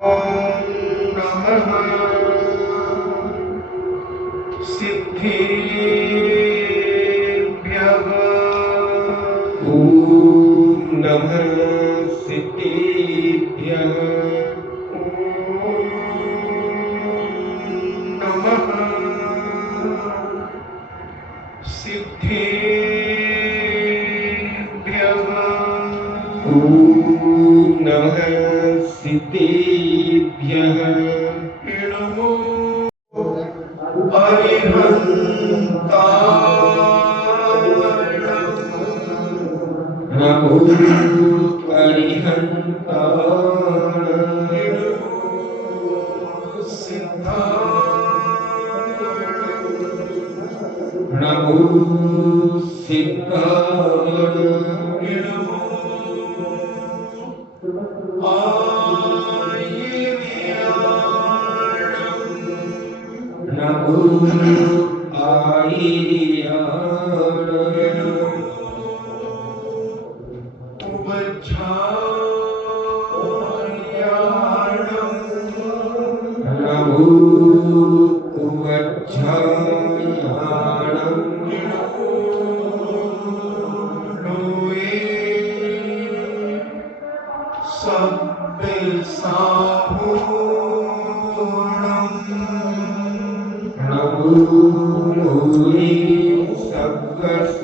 ॐ नमः सिद्धेभ्यः। ॐ नमः सिद्धेभ्यः। ॐ नमः सिद्धेभ्यः। ॐ नमः सिद्धेभ्यः। नमो अरिहन्ताय नमो अरिहन्ताय नमो सिद्धाय नमो सिद्धाय नमो नमो आयर्याय उवज्झायाय नमो उवज्झायाय नमो लोये सब्बसाहूर्णम् नमो लोये सब्बसाहूर्णम्।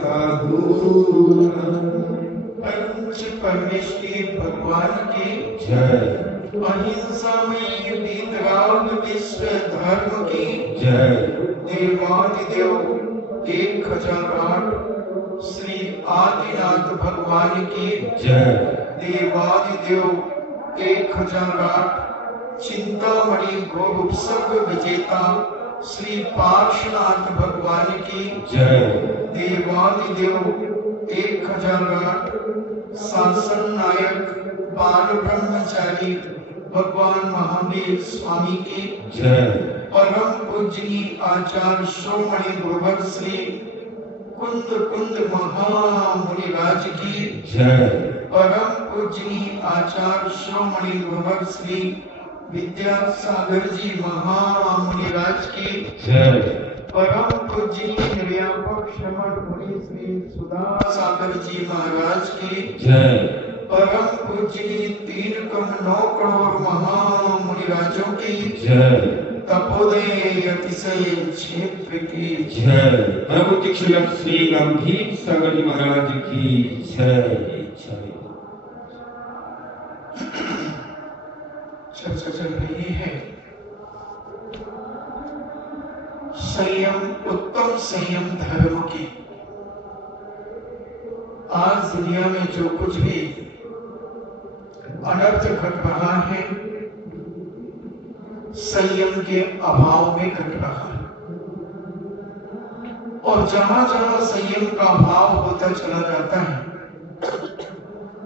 पंच परमेश्वरी भगवान की जय। अहिंसा में युदित राम विश्व धर्म की जय। देवादिदेव 1008 श्री आदिनाथ भगवान की जय। देवादिदेव 1008 चिंतामणि गोउत्सव विजेता श्री पार्श्वनाथ भगवान की जय। देवादिदेव 1008 शासन नायक बाल ब्रह्मचारी भगवान महावीर स्वामी की जय। परम पूजनीय आचार्य श्रोमणि गुरुवर श्री कुंद कुंद महामुनिराज की जय। परम पूजनीय आचार्य श्रोमणि गुरुवर श्री विद्यासागर जी महामुनिराज की जय। परम पूजनीय निर्यापक श्रमण मुनि श्री सुधा सागर जी महाराज की जय। परम पूजनीय 3 कम 9 करोड़ महामुनिराजों की जय। तपोदय अतिशय क्षेत्र की जय। परम दीक्षित श्री गंभीर सागर जी महाराज की जय। चर्चा चल रही है संयम, उत्तम संयम धर्म की। आज दुनिया में जो कुछ भी अनर्थ घट रहा है संयम के अभाव में घट रहा है। और जहां जहां संयम का अभाव होता चला जाता है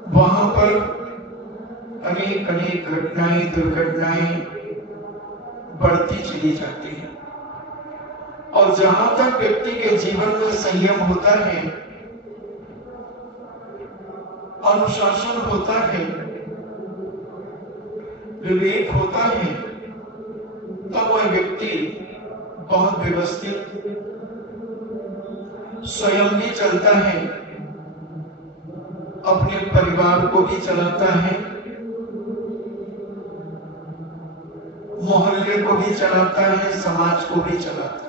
वहां पर अनेक अनेक घटनाएं, दुर्घटनाएं बढ़ती चली जाती हैं। और जहां तक व्यक्ति के जीवन में संयम होता है, अनुशासन होता है, विवेक होता है, तब वह व्यक्ति बहुत व्यवस्थित स्वयं भी चलता है, अपने परिवार को भी चलाता है, मोहल्ले को भी चलाता है, समाज को भी चलाता है।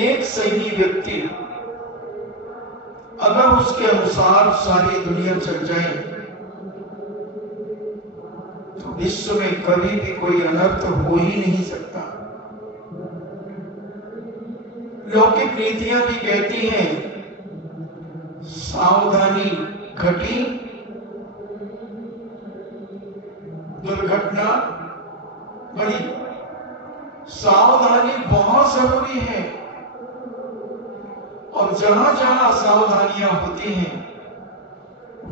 एक सही व्यक्ति अगर उसके अनुसार सारी दुनिया चल जाए तो विश्व में कभी भी कोई अनर्थ हो ही नहीं सकता। लौकिक नीतियां भी कहती हैं सावधानी घटी दुर्घटना बड़ी। सावधानी बहुत जरूरी है और जहां जहां सावधानियां होती हैं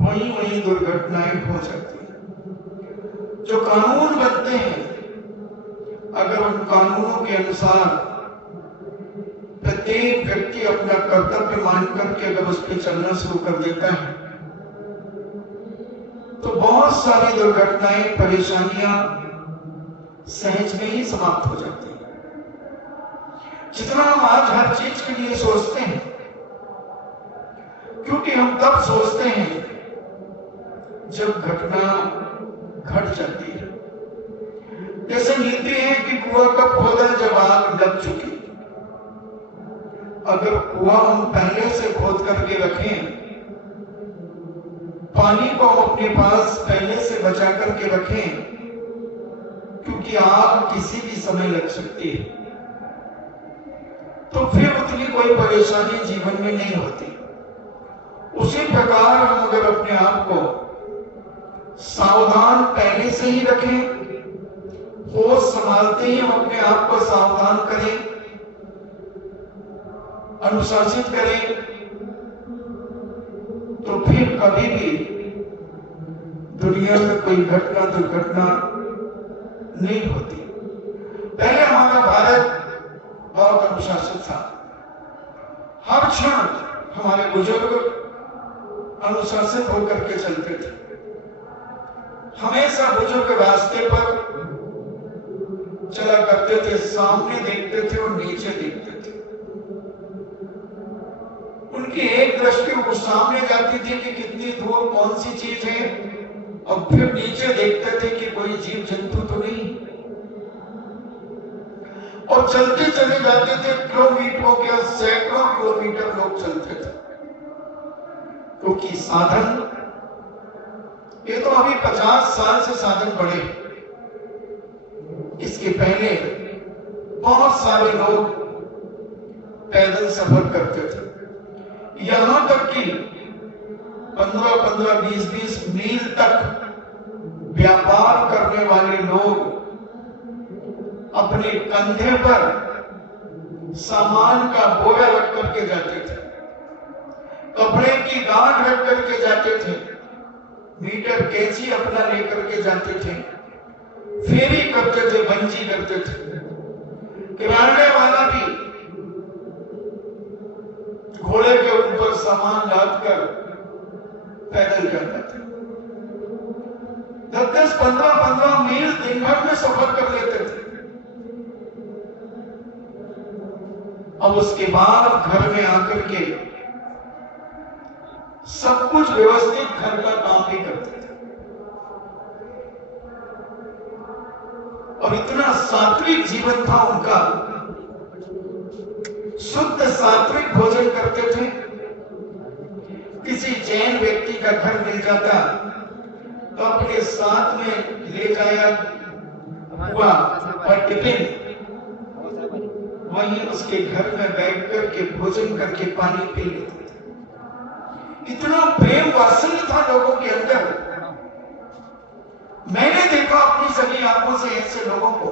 वहीं वहीं दुर्घटनाएं हो जाती हैं। जो कानून बनते हैं अगर उन कानूनों के अनुसार प्रत्येक व्यक्ति अपना कर्तव्य मान करके अगर उस पर चलना शुरू कर देता है तो बहुत बहुत सारी दुर्घटनाएं, परेशानियां सहज में ही समाप्त हो जाती हैं। जितना हम आज हर चीज के लिए सोचते हैं, क्योंकि हम तब सोचते हैं जब घटना घट जाती है। जैसे नीति है कि कुआं कब खोदा जब आग लग चुकी। अगर कुआं हम पहले से खोद करके रखें, पानी को हम अपने पास पहले से बचा करके रखें, क्योंकि आग किसी भी समय लग सकती है, तो फिर उतनी कोई परेशानी जीवन में नहीं होती। उसी प्रकार हम अगर अपने आप को सावधान पहले से ही रखें, होश संभालते ही हम अपने आप को सावधान करें, अनुशासित करें, तो फिर कभी भी दुनिया में कोई घटना दुर्घटना नहीं होती। पहले हमारा भारत बहुत अनुशासित था। हर क्षण हमारे बुजुर्ग अनुशासित होकर के चलते थे। हमेशा बुजुर्ग रास्ते पर चला करते थे, सामने देखते थे और नीचे देखते थे। उनकी एक दृष्टि वो सामने जाती थी कि कितनी दूर कौन सी चीज है, और फिर नीचे देखते थे कि कोई जीव जंतु तो नहीं, और चलते चले जाते थे। किलोमीटरों के सैकड़ों किलोमीटर लोग चलते थे, क्योंकि साधन, ये तो अभी 50 साल से साधन बढ़े। इसके पहले बहुत सारे लोग पैदल सफर करते थे। यहां तक कि 15-15, 20-20 मील तक व्यापार करने वाले लोग अपने कंधे पर सामान का बोरा रख करके जाते थे, कपड़े की गांठ रख करके जाते थे, मीटर कैंची अपना लेकर के जाते थे, फेरी करते थे, बंजी करते थे। किराने वाला भी घोड़े के ऊपर सामान लादकर पैदल जाता था। 10-10, 15-15 मील दिन भर में सफर कर लेते थे। अब उसके बाद घर में आकर के सब कुछ व्यवस्थित घर का काम भी करते थे, और इतना सात्विक जीवन था उनका। शुद्ध सात्विक भोजन करते थे। किसी जैन व्यक्ति का घर मिल जाता तो अपने साथ में ले जाया हुआ और टिफिन, वहीं उसके घर में बैठ करके भोजन करके पानी पी लेते थे। इतना प्रेम वात्सल्य था लोगों के अंदर। मैंने देखा अपनी सभी आंखों से ऐसे लोगों को,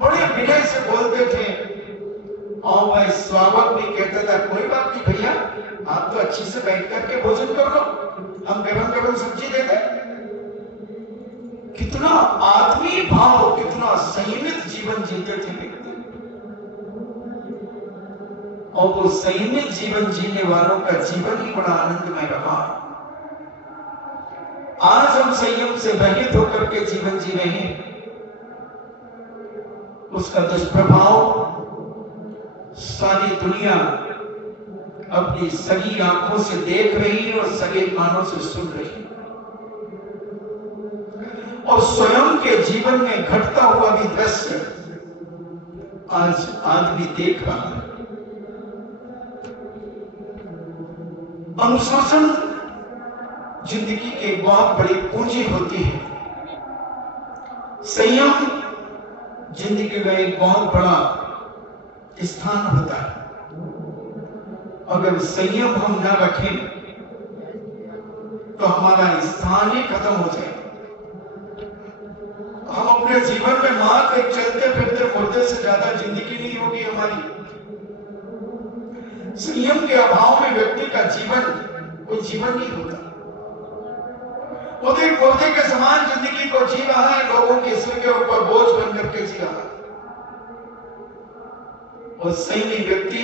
बड़े विनय से बोलते थे, और भाई स्वागत भी कहता था, कोई बात नहीं भैया, आप तो अच्छी से बैठ करके भोजन कर लो, हम गरम गरम सब्जी दे दें। कितना आत्मीय भाव, कितना संयमित जीवन जीते थे व्यक्ति। और वो संयमित जीवन जीने वालों का जीवन ही बड़ा आनंदमय रहा। आज हम संयम से रहित होकर के जीवन जी रहे हैं, उसका दुष्प्रभाव सारी दुनिया अपनी सगी आंखों से देख रही है और सगे कानों से सुन रही है, और स्वयं के जीवन में घटता हुआ भी दृश्य आज आदमी देख रहा है। अनुशासन जिंदगी की बहुत बड़ी पूंजी होती है। संयम जिंदगी में एक बहुत बड़ा स्थान होता है। अगर संयम हम ना रखें तो हमारा स्थान ही खत्म हो जाए। हम अपने जीवन में मात्र एक चलते फिरते मुर्दे से ज्यादा जिंदगी नहीं होगी हमारी। संयम के अभाव में व्यक्ति का जीवन कोई जीवन नहीं होता। वो एक मुर्दे के समान जिंदगी को जी रहा है, लोगों के सिर के ऊपर बोझ बन करके जी रहा है। और संयमी व्यक्ति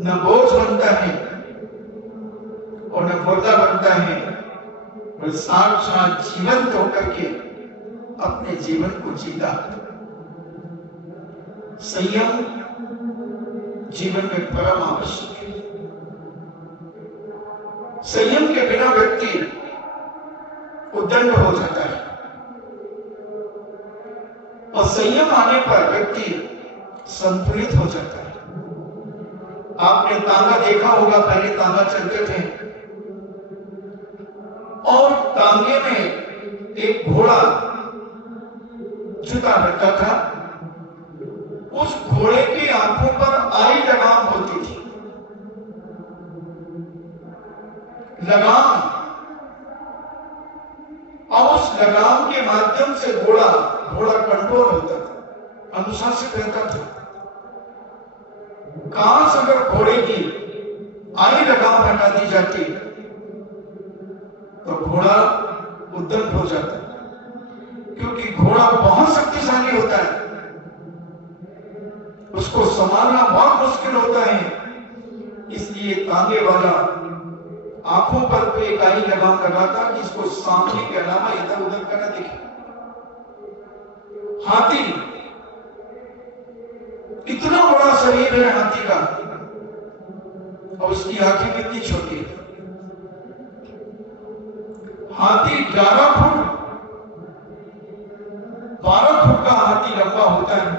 न बोझ बनता है और न मुर्दा बनता है, वह साक्षात जीवंत होकर के अपने जीवन को जीता। संयम जीवन में परम आवश्यक है। संयम के बिना व्यक्ति उद्दंड हो जाता है और संयम आने पर व्यक्ति संतुलित हो जाता है। आपने तांगा देखा होगा, पहले तांगा चलते थे और तांगे में एक घोड़ा जुटा रहता था। उस घोड़े की आंखों पर आई लगाम होती थी। लगाम, और उस लगाम के माध्यम से घोड़ा कंट्रोल होता था, अनुशासित रहता था। काश अगर घोड़े की आई लगाम हटा दी जाती तो घोड़ा उद्दंड हो जाता, क्योंकि घोड़ा बहुत शक्तिशाली होता है, उसको संभालना बहुत मुश्किल होता है। इसलिए तांगे वाला आंखों पर तो एक आई लगाम लगाता कि इसको सामने के अलावा इधर उधर का न दिखे। हाथी, इतना बड़ा शरीर है हाथी का और उसकी आंखें कितनी छोटी है। हाथी 12 फुट का हाथी लंबा होता है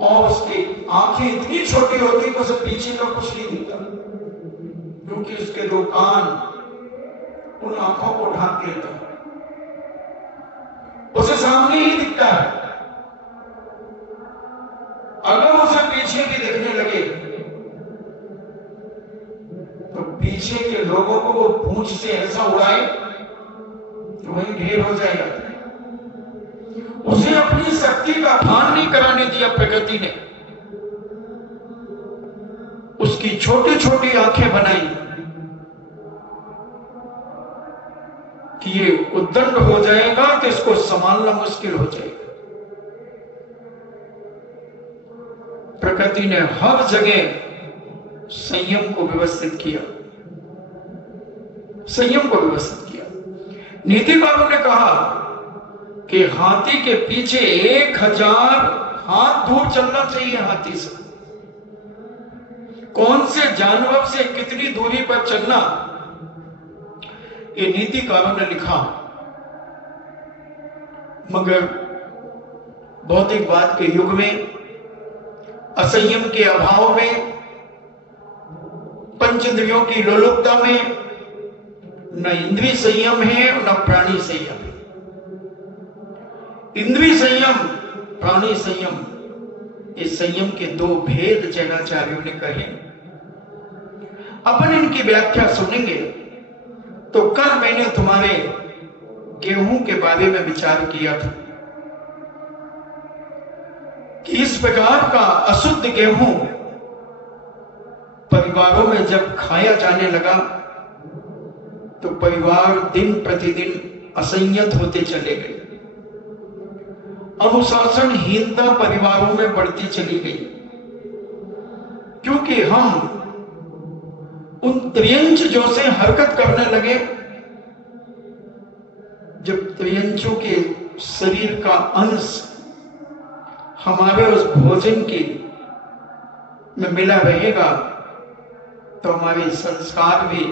और उसकी आंखें इतनी छोटी होती कि उसे पीछे का कुछ नहीं दिखता, क्योंकि उसके 2 कान उन आंखों को ढांक लेता है, उसे सामने ही दिखता है। अगर उसे पीछे भी दिखने लगे तो पीछे के लोगों को वो पूंछ से ऐसा उड़ाए कि वही ढेर हो जाएगा। उसे अपनी शक्ति का भान नहीं कराने दिया प्रकृति ने। उसकी छोटी छोटी आंखें बनाई कि ये उद्दंड हो जाएगा तो इसको संभालना मुश्किल हो जाएगा। प्रकृति ने हर जगह संयम को व्यवस्थित किया, संयम को व्यवस्थित किया। नीतिकारों ने कहा कि हाथी के पीछे 1000 हाथ दूर चलना चाहिए हाथी से। कौन से जानवर से कितनी दूरी पर चलना, ये नीतिकारों ने लिखा। मगर भौतिकवाद के युग में, असंयम के अभाव में, पंचेंद्रियों की लोलुपता में न इंद्रिय संयम है न प्राणी संयम। इंद्रिय संयम, प्राणी संयम, इस संयम के 2 भेद जैनाचार्यों ने कहे। अपन इनकी व्याख्या सुनेंगे तो कल मैंने तुम्हारे गेहूं के बारे में विचार किया था कि इस प्रकार का अशुद्ध गेहूं परिवारों में जब खाया जाने लगा तो परिवार दिन प्रतिदिन असंयत होते चले गए। अनुशासनहीनता परिवारों में बढ़ती चली गई, क्योंकि हम उन त्रियंचजों से हरकत करने लगे। जब त्रियंचों के शरीर का अंश हमारे उस भोजन की में मिला रहेगा तो हमारे संस्कार भी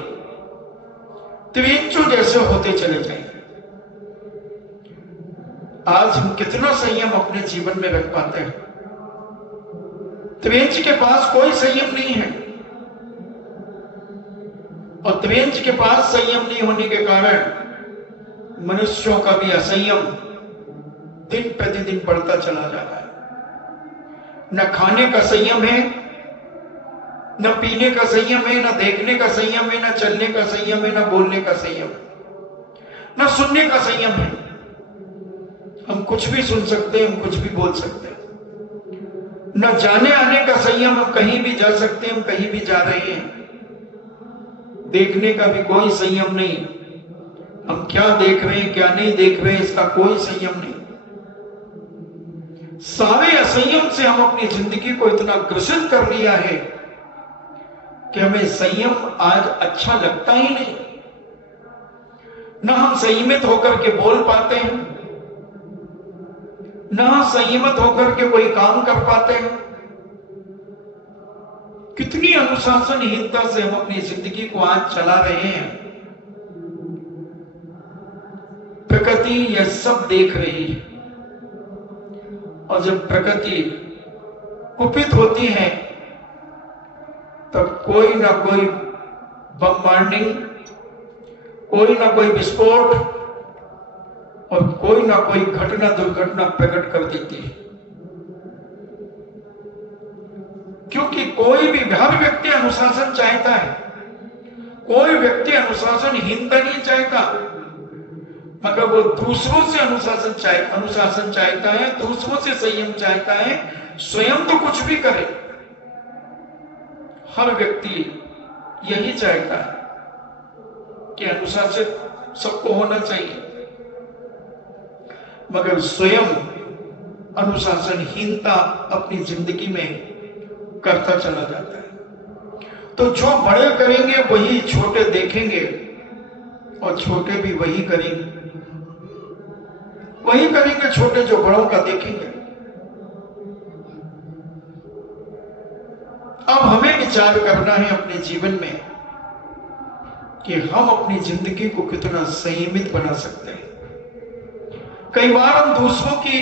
त्रियंचों जैसे होते चले जाएंगे। आज हम कितना संयम अपने जीवन में रख पाते हैं? त्रियंच के पास कोई संयम नहीं है, और त्रियंच के पास संयम नहीं होने के कारण मनुष्यों का भी असंयम दिन प्रतिदिन बढ़ता चला जा रहा है। न खाने का संयम है, न पीने का संयम है, न देखने का संयम है, न चलने का संयम है, न बोलने का संयम, न सुनने का संयम है। हम कुछ भी सुन सकते हैं, हम कुछ भी बोल सकते हैं। न जाने आने का संयम, हम कहीं भी जा सकते हैं, हम कहीं भी जा रहे हैं। देखने का भी कोई संयम नहीं, हम क्या देख रहे हैं क्या नहीं देख रहे हैं इसका कोई संयम नहीं। सारे असंयम से हम अपनी जिंदगी को इतना ग्रसित कर लिया है कि हमें संयम आज अच्छा लगता ही नहीं, न हम संयमित होकर के बोल पाते हैं, न संयमित होकर के कोई काम कर पाते हैं। कितनी अनुशासनहीनता से हम अपनी जिंदगी को आज चला रहे हैं। प्रकृति यह सब देख रही है, और जब प्रकृति कुपित होती है तब कोई ना कोई बमबार्डिंग, कोई ना कोई विस्फोट और कोई ना कोई घटना दुर्घटना प्रकट कर देती है। क्योंकि कोई भी, हर व्यक्ति अनुशासन चाहता है, कोई व्यक्ति अनुशासनहीनता नहीं चाहता, मगर वो दूसरों से अनुशासन चाहता है, दूसरों से संयम चाहता है। स्वयं तो कुछ भी करे, हर व्यक्ति यही चाहता है कि अनुशासित सबको होना चाहिए, मगर स्वयं अनुशासनहीनता अपनी जिंदगी में करता चला जाता है। तो जो बड़े करेंगे वही छोटे देखेंगे, और छोटे भी वही करेंगे छोटे जो बड़ों का देखेंगे। अब हमें विचार करना है अपने जीवन में कि हम अपनी जिंदगी को कितना संयमित बना सकते हैं। कई बार हम दूसरों की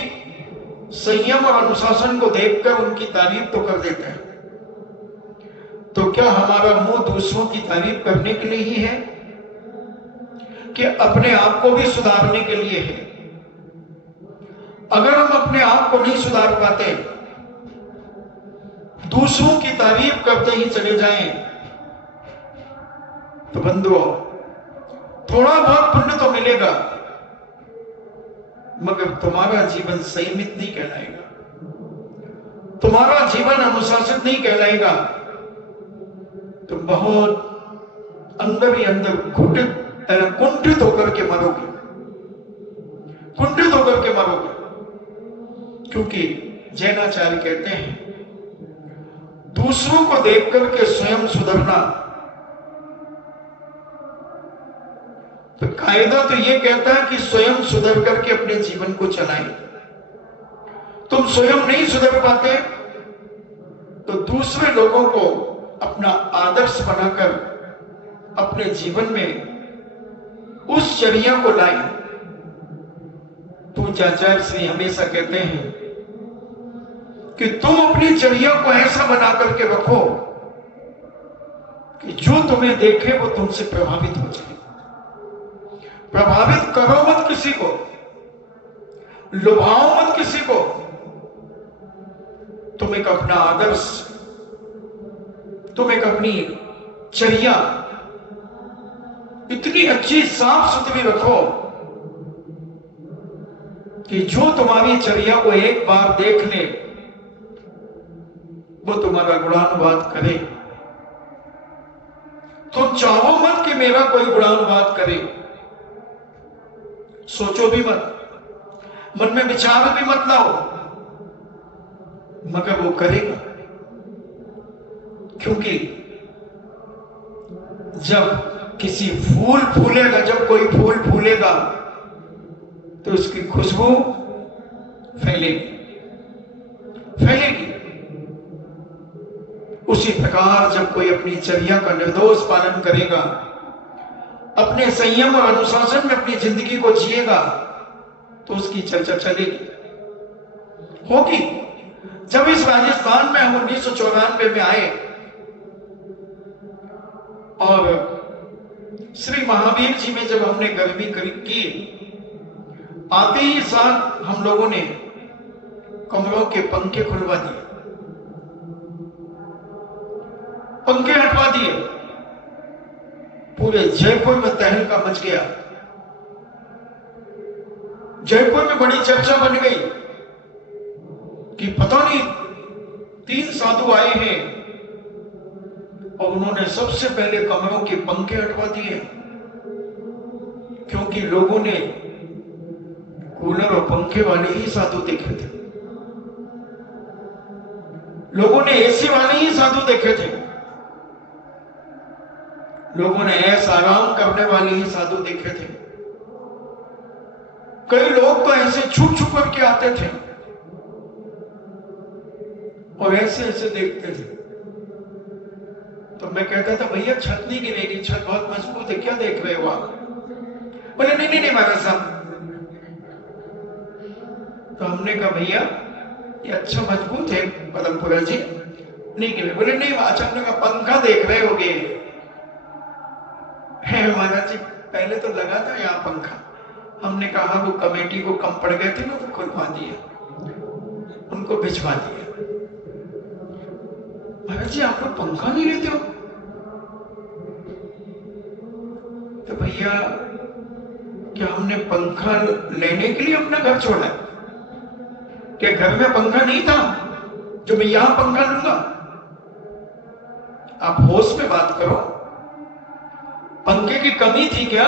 संयम और अनुशासन को देखकर उनकी तारीफ तो कर देते हैं, तो क्या हमारा मुंह दूसरों की तारीफ करने के लिए ही है कि अपने आप को भी सुधारने के लिए है? अगर हम अपने आप को नहीं सुधार पाते, दूसरों की तारीफ करते ही चले जाएं, तो बंधुओं थोड़ा बहुत पुण्य तो मिलेगा, मगर तुम्हारा जीवन संयमित नहीं कहलाएगा, तुम्हारा जीवन अनुशासित नहीं कहलाएगा। तुम बहुत अंदर ही अंदर कुंठित होकर के मरोगे, क्योंकि जैनाचार्य कहते हैं दूसरों को देख करके स्वयं सुधरना। तो कायदा तो यह कहता है कि स्वयं सुधर करके अपने जीवन को चलाएं। तुम स्वयं नहीं सुधर पाते तो दूसरे लोगों को अपना आदर्श बनाकर अपने जीवन में उस चर्या को लाएं। पूज्याचार्य श्री हमेशा कहते हैं कि तुम अपनी चर्या को ऐसा बना करके रखो कि जो तुम्हें देखे वो तुमसे प्रभावित हो जाए। प्रभावित करो मत किसी को, लुभाओ मत किसी को। तुम एक अपना आदर्श, तुम एक अपनी चर्या इतनी अच्छी साफ सुथरी रखो कि जो तुम्हारी चर्या को एक बार देख ले वो तुम्हारा गुणानुवाद करे। तुम चाहो मत कि मेरा कोई गुणानुवाद करे, सोचो भी मत, मन में विचार भी मत लाओ, मगर वो करेगा। क्योंकि जब किसी फूल फूलेगा, जब कोई फूल फूलेगा तो उसकी खुशबू फैलेगी। उसी प्रकार जब कोई अपनी चर्या का निर्दोष पालन करेगा, अपने संयम और अनुशासन में अपनी जिंदगी को जिएगा, तो उसकी चर्चा चलेगी, होगी। जब इस राजस्थान में हम 1994 में आए और श्री महावीर जी में जब हमने गर्मी की, आते ही साथ हम लोगों ने कमरों के पंखे खुलवा दिए, पंखे हटवा दिए। पूरे जयपुर में तहलका मच गया। जयपुर में बड़ी चर्चा बन गई कि पता नहीं 3 साधु आए हैं और उन्होंने सबसे पहले कमरों के पंखे हटवा दिए, क्योंकि लोगों ने कूलर और पंखे वाले ही साधु देखे थे, लोगों ने एसी वाले ही साधु देखे थे। लोगों ने ऐसा आराम करने वाले ही साधु देखे थे। कई लोग तो ऐसे छुप छुप करके आते थे और ऐसे ऐसे देखते थे। तो मैं कहता था भैया छत नहीं गिरेगी, छत बहुत मजबूत है, क्या देख रहे हो आप? बोले नहीं नहीं नहीं महाराज साहब। तो हमने कहा भैया ये अच्छा मजबूत है पदम पुरा जी, नहीं गिरे। बोले नहीं अच्छा, हमने कहा पंखा देख रहे होगे। महाराज जी पहले तो लगा था यहाँ पंखा, हमने कहा वो कमेटी को कम पड़ गए थे ना तो खुलवा दिए, उनको भिजवा दिया। महाराज जी आप लोग पंखा नहीं लेते हो? तो भैया क्या हमने पंखा लेने के लिए अपना घर छोड़ा है? क्या घर में पंखा नहीं था जो मैं यहां पंखा लूंगा? आप होश में बात करो, पंखे की कमी थी क्या?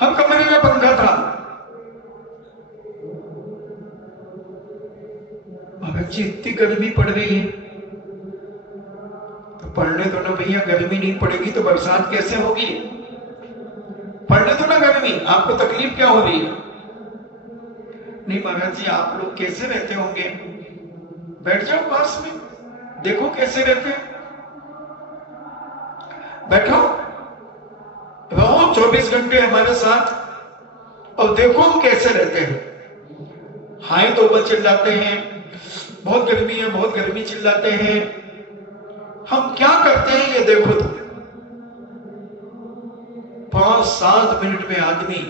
हर कमरे में पंखा था। महाराज जी इतनी गर्मी पड़ रही है तो पढ़ने दो ना भैया, गर्मी नहीं पड़ेगी तो बरसात कैसे होगी? पढ़ने दो ना गर्मी, आपको तकलीफ क्या हो रही है? नहीं महाराज जी आप लोग कैसे रहते होंगे, बैठ जाओ पास में, देखो कैसे रहते हैं, बैठो रहो 24 घंटे हमारे साथ और देखो हम कैसे रहते हैं। हाय तो ऊपर चिल्लाते हैं बहुत गर्मी है, बहुत गर्मी चिल्लाते हैं, हम क्या करते हैं ये देखो तुम। 5-7 मिनट में आदमी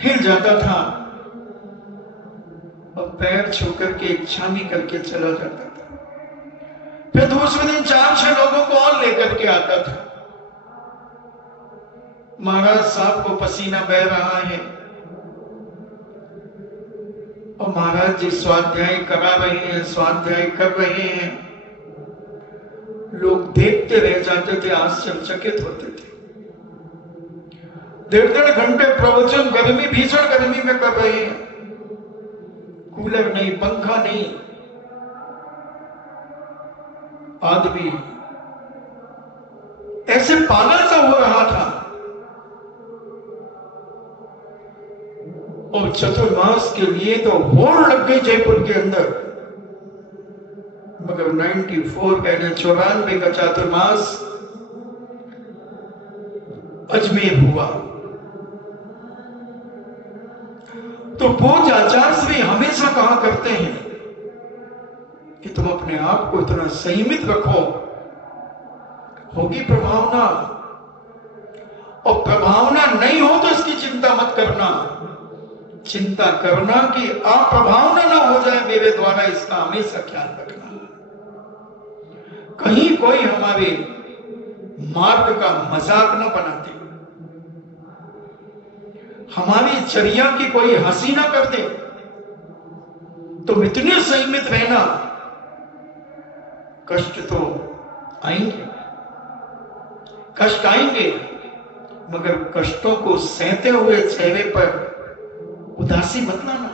हिल जाता था और पैर छू करके इच्छामी करके चला जाता था। फिर दूसरे दिन 4-6 लोगों को और लेकर के आता था। महाराज साहब को पसीना बह रहा है और महाराज जी स्वाध्याय करा रहे हैं, स्वाध्याय कर रहे हैं। लोग देखते रह जाते थे, आश्चर्यचकित होते थे। 1.5 घंटे प्रवचन गर्मी, भीषण गर्मी में कर रहे हैं, कूलर नहीं, पंखा नहीं। आदमी ऐसे पागल सा हो रहा था। और चतुर्मास के लिए तो होड़ लग गई जयपुर के अंदर। मगर 94 का चातुर्मास अजमेर हुआ। तो पूज्य आचार्य श्री हमेशा कहा करते हैं कि तुम अपने आप को इतना संयमित रखो, होगी प्रभावना, और प्रभावना नहीं हो तो इसकी चिंता मत करना। चिंता करना कि अप्रभावना ना हो जाए मेरे द्वारा, इसका हमेशा ख्याल रखना। कहीं कोई हमारे मार्ग का मजाक न बनाते, हमारी चर्या की कोई हंसी ना कर दे। तुम इतने संयमित रहना, कष्ट तो आएंगे, कष्ट आएंगे, मगर कष्टों को सहते हुए चेहरे पर उदासी मत लाना,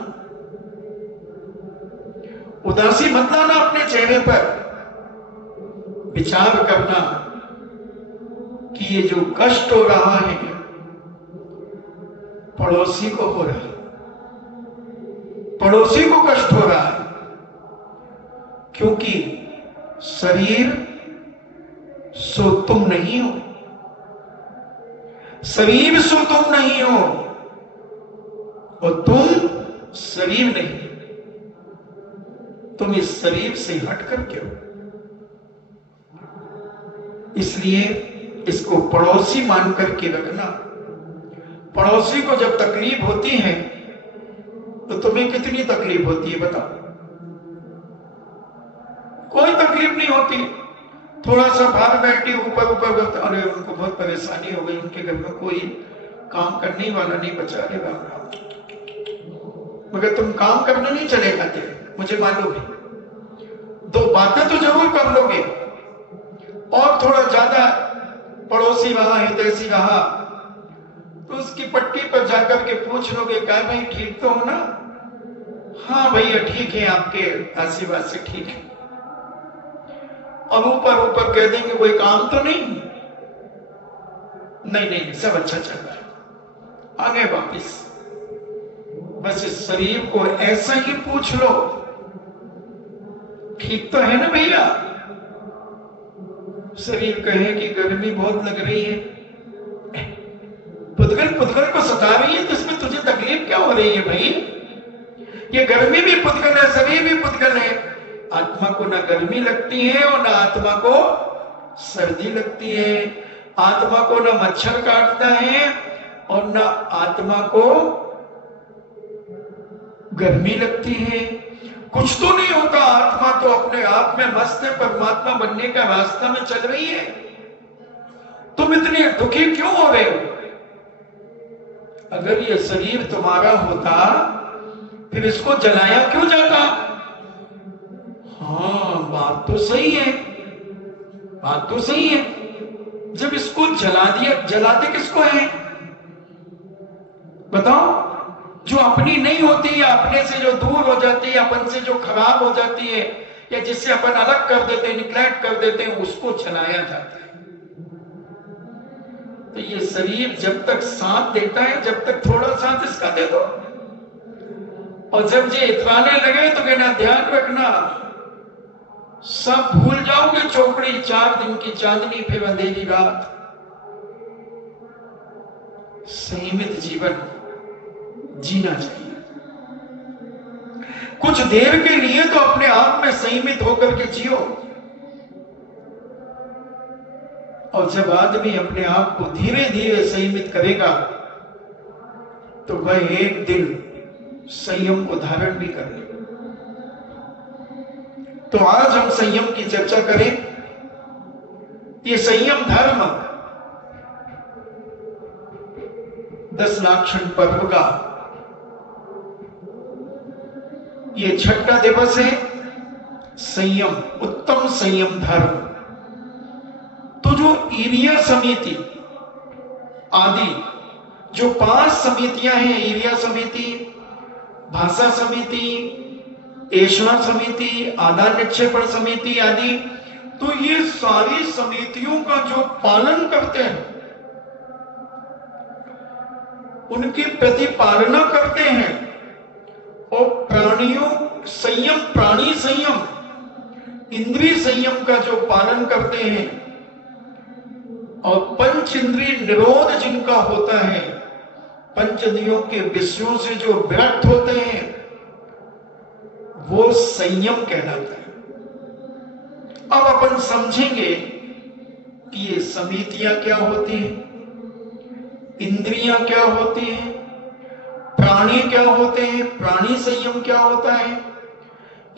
उदासी मत लाना अपने चेहरे पर। विचार करना कि ये जो कष्ट हो रहा है पड़ोसी को हो रहा है, पड़ोसी को कष्ट हो रहा है, क्योंकि शरीर सो तुम नहीं हो, शरीर सो तुम नहीं हो और तुम शरीर नहीं, तुम इस शरीर से हट करके हो। इसलिए इसको पड़ोसी मान करके रखना। पड़ोसी को जब तकलीफ होती है तो तुम्हें कितनी तकलीफ होती है बताओ? कोई तकलीफ नहीं होती। थोड़ा सा बाहर बैठी ऊपर ऊपर, अरे उनको बहुत परेशानी हो गई, उनके घर में कोई काम करने वाला नहीं बचा, रे बाबा। मगर तुम काम करने नहीं चले जाते, मुझे मालूम है। 2 बातें तो जरूर कर लोगे और थोड़ा ज्यादा पड़ोसी वहां है, तैसी रहा तो उसकी पट्टी पर जाकर के पूछ लोगे, क्या भाई ठीक तो हो ना? हाँ भैया ठीक है, आपके आशीर्वाद से ठीक है। और ऊपर ऊपर कह देंगे कोई काम तो नहीं। नहीं नहीं, सब अच्छा चल रहा है, आगे वापिस। बस इस शरीर को ऐसा ही पूछ लो, ठीक तो है ना भैया? शरीर कहे कि गर्मी बहुत लग रही है, पुद्गल पुद्गल को सता रही है, तो इसमें तुझे तकलीफ क्या हो रही है भाई? ये गर्मी भी पुद्गल है, शरीर भी पुद्गल है। आत्मा को ना गर्मी लगती है और ना आत्मा को सर्दी लगती है, आत्मा को ना मच्छर काटता है और ना आत्मा को गर्मी लगती है। कुछ तो नहीं होता, आत्मा तो अपने आप में मस्त है, परमात्मा बनने का रास्ता में चल रही है। तुम इतने दुखी क्यों हो रहे हो? अगर ये शरीर तुम्हारा होता फिर इसको जलाया क्यों जाता? हाँ, बात तो सही है, बात तो सही है। जब इसको जला दिया, जलाते किसको है बताओ? जो अपनी नहीं होती या अपने से जो दूर हो जाती है, अपन से जो खराब हो जाती है या जिससे अपन अलग कर देते हैं, निग्लेक्ट कर देते हैं, उसको जलाया जाता है। तो ये शरीर जब तक साथ देता है, जब तक थोड़ा साथ इसका दे दो, और जब ये इतराने लगे तो कहना ध्यान रखना, सब भूल जाओगे चौकड़ी, 4 दिन की चांदनी फिर अंधेरी रात। संयमित जीवन जीना चाहिए। कुछ देर के लिए तो अपने आप में संयमित होकर के जियो, और जब आदमी अपने आप को धीरे धीरे संयमित करेगा तो वह एक दिन संयम को धारण भी कर लेगा। तो आज हम संयम की चर्चा करें। ये संयम धर्म 10 लाक्षण पर्व का ये 6वां दिवस है। संयम, उत्तम संयम धर्म। तो जो ईरिया समिति आदि जो 5 समितियां हैं, ईरिया समिति, भाषा समिति, ऐषणा समिति, आदान निक्षेपण समिति आदि, तो ये सारी समितियों का जो पालन करते हैं, उनकी प्रतिपालना करते हैं, और प्राणियों संयम, प्राणी संयम, इंद्रिय संयम का जो पालन करते हैं, और पंच इंद्रिय निरोध जिनका होता है, पंच इंद्रियों के विषयों से जो विरक्त होते हैं, वो संयम कहलाता है। अब अपन समझेंगे कि ये समितियां क्या होती हैं, इंद्रियां क्या होती हैं, प्राणी क्या होते हैं, प्राणी संयम क्या होता है।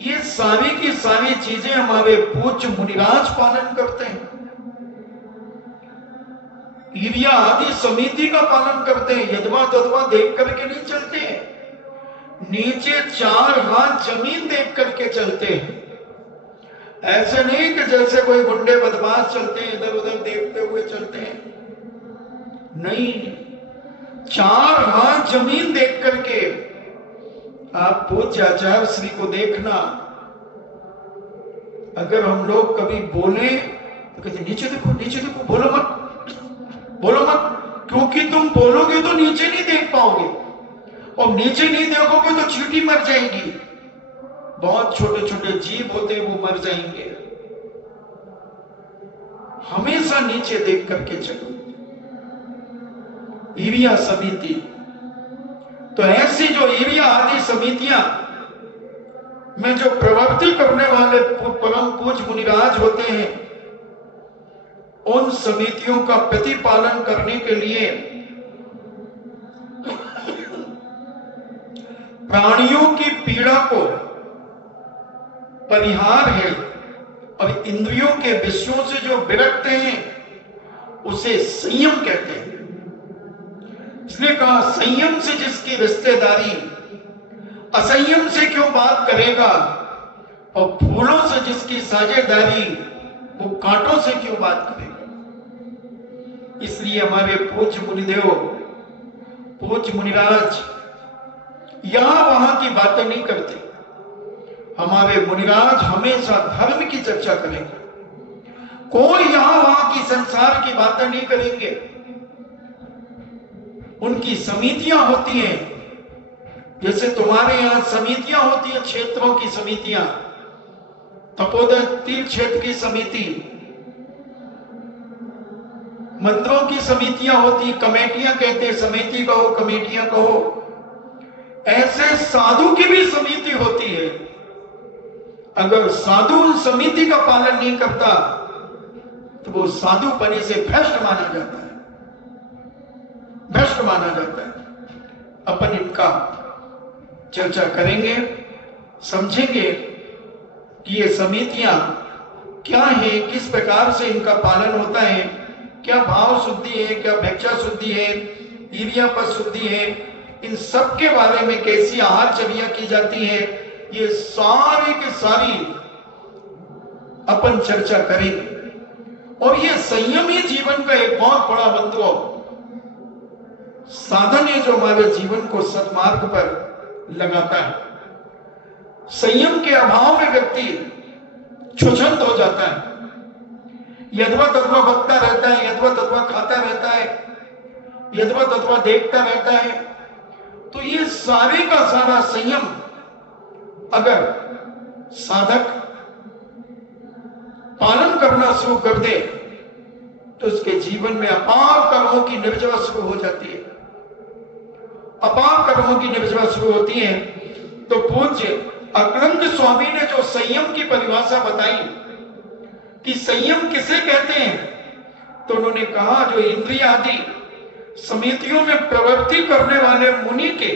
ये सारी की सारी चीजें हमारे पूज्य मुनिराज पालन करते हैं। ईरिया आदि समिति का पालन करते हैं, यदवा तदवा देख करके नहीं चलते हैं, नीचे 4 हाथ जमीन देख करके चलते हैं। ऐसे नहीं कि जैसे कोई गुंडे बदमाश चलते हैं, इधर उधर देखते हुए चलते हैं, नहीं, 4 हाथ जमीन देख करके। आप पूज्य आचार्य श्री को देखना, अगर हम लोग कभी बोले तो कहते नीचे देखो, नीचे देखो, बोलो मत, बोलो मत, क्योंकि तुम बोलोगे तो नीचे नहीं देख पाओगे, और नीचे नहीं देखोगे तो चींटी मर जाएगी। बहुत छोटे छोटे जीव होते हैं, वो मर जाएंगे। हमेशा नीचे देख करके चलो। ईरिया समिति, तो ऐसी जो ईरिया आदि समितियां में जो प्रवृत्ति करने वाले परम पूज्य मुनिराज होते हैं, उन समितियों का प्रतिपालन करने के लिए प्राणियों की पीड़ा को परिहार है, और इंद्रियों के विषयों से जो विरक्त हैं उसे संयम कहते हैं। इसलिए कहा संयम से जिसकी रिश्तेदारी असंयम से क्यों बात करेगा, और फूलों से जिसकी साझेदारी वो कांटों से क्यों बात करेगा। इसलिए हमारे पूज्य मुनिदेव, पूज्य मुनिराज यहां वहां की बातें नहीं करते। हमारे मुनिराज हमेशा धर्म की चर्चा करेंगे। कोई यहां वहां की संसार की बातें नहीं करेंगे। उनकी समितियां होती हैं, जैसे तुम्हारे यहां समितियां होती हैं, क्षेत्रों की समितियां, तपोदय तीर्थ क्षेत्र की समिति, मंदिरों की समितियां होती, कमेटियां कहते हैं, समिति कहो कमेटियां कहो। ऐसे साधु की भी समिति होती है। अगर साधु उन समिति का पालन नहीं करता तो वो साधु पने से भ्रष्ट माना जाता है, भ्रष्ट माना जाता है। अपन इनका चर्चा करेंगे, समझेंगे कि ये समितियां क्या है, किस प्रकार से इनका पालन होता है, क्या भाव शुद्धि है, क्या भिक्षा शुद्धि है, ईर्ष्यापद शुद्धि है, इन सब के बारे में कैसी आहारचर्या की जाती है, ये सारी की सारी अपन चर्चा करेंगे। और ये संयमी जीवन का एक बहुत बड़ा मंत्र साधन है जो हमारे जीवन को सन्मार्ग पर लगाता है। संयम के अभाव में व्यक्ति छुछंद हो जाता है, यदवा तत्वा बकता रहता है, यदवा तत्वा खाता रहता है, यदवा तत्वा देखता रहता है। तो ये सारे का सारा संयम अगर साधक पालन करना शुरू कर दे तो उसके जीवन में अपार कर्मों की निर्जरा शुरू हो जाती है, अपार कर्मों की निर्जरा शुरू होती है। तो पूज्य अकलंद स्वामी ने जो संयम की परिभाषा बताई कि संयम किसे कहते हैं, तो उन्होंने कहा जो इंद्रिय आदि समितियों में प्रवृत्ति करने वाले मुनि के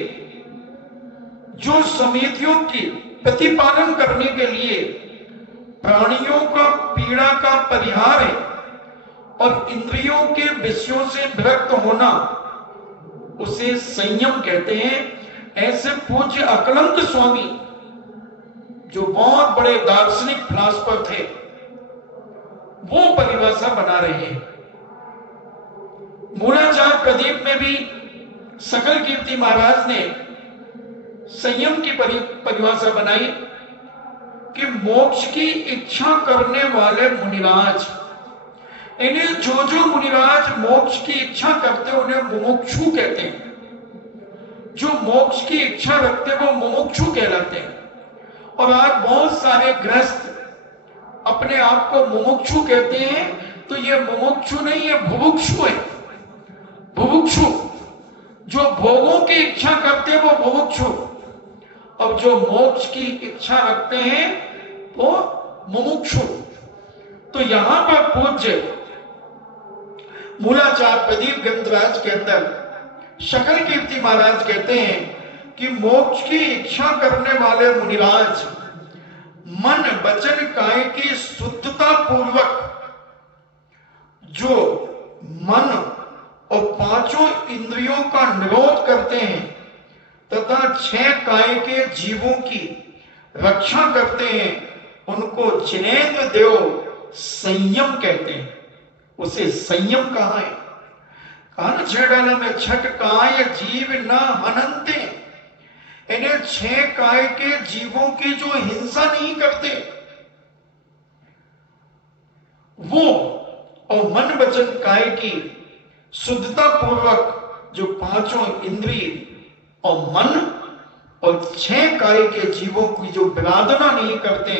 जो समितियों की प्रतिपालन करने के लिए प्राणियों का पीड़ा का परिहार है और इंद्रियों के विषयों से विरक्त होना, उसे संयम कहते हैं। ऐसे पूज्य अकलंद स्वामी जो बहुत बड़े दार्शनिक फिलासफर थे, वो परिभाषा बना रहे हैं। मूलाचार्य प्रदीप में भी सकल कीर्ति महाराज ने संयम की परिभाषा बनाई कि मोक्ष की इच्छा करने वाले मुनिराज, इन्हें जो मुनिराज मोक्ष की इच्छा करते हैं उन्हें मुमुक्षु कहते हैं। जो मोक्ष की इच्छा रखते हैं वो मुमुक्षु कहलाते हैं। और आज बहुत सारे गृहस्थ अपने आप को मुमुक्षु कहते हैं, तो ये मुमुक्षु नहीं, ये भुभुक्षु है। भुभुक्षु जो भोगों की इच्छा करते हैं वो भुभुक्षु, और जो मोक्ष की इच्छा रखते हैं वो मुमुक्षु। तो यहां पर पूज्य मूलाचार्य प्रदीप ग्रंथराज के अंदर सकल कीर्ति महाराज कहते हैं कि मोक्ष की इच्छा करने वाले मुनिराज मन वचन काय की शुद्धता पूर्वक जो मन और पांचों इंद्रियों का निरोध करते हैं तथा 6 काय के जीवों की रक्षा करते हैं, उनको जिनेन्द्र देव संयम कहते हैं। उसे संयम कहा है। कहा ना छेडाला में छठ काय जीव न हनंते, इन्हें 6 काय के जीवों की जो हिंसा नहीं करते वो, और मन वचन काय की शुद्धता पूर्वक जो पांचों इंद्रिय और मन और 6 काय के जीवों की जो विराधना नहीं करते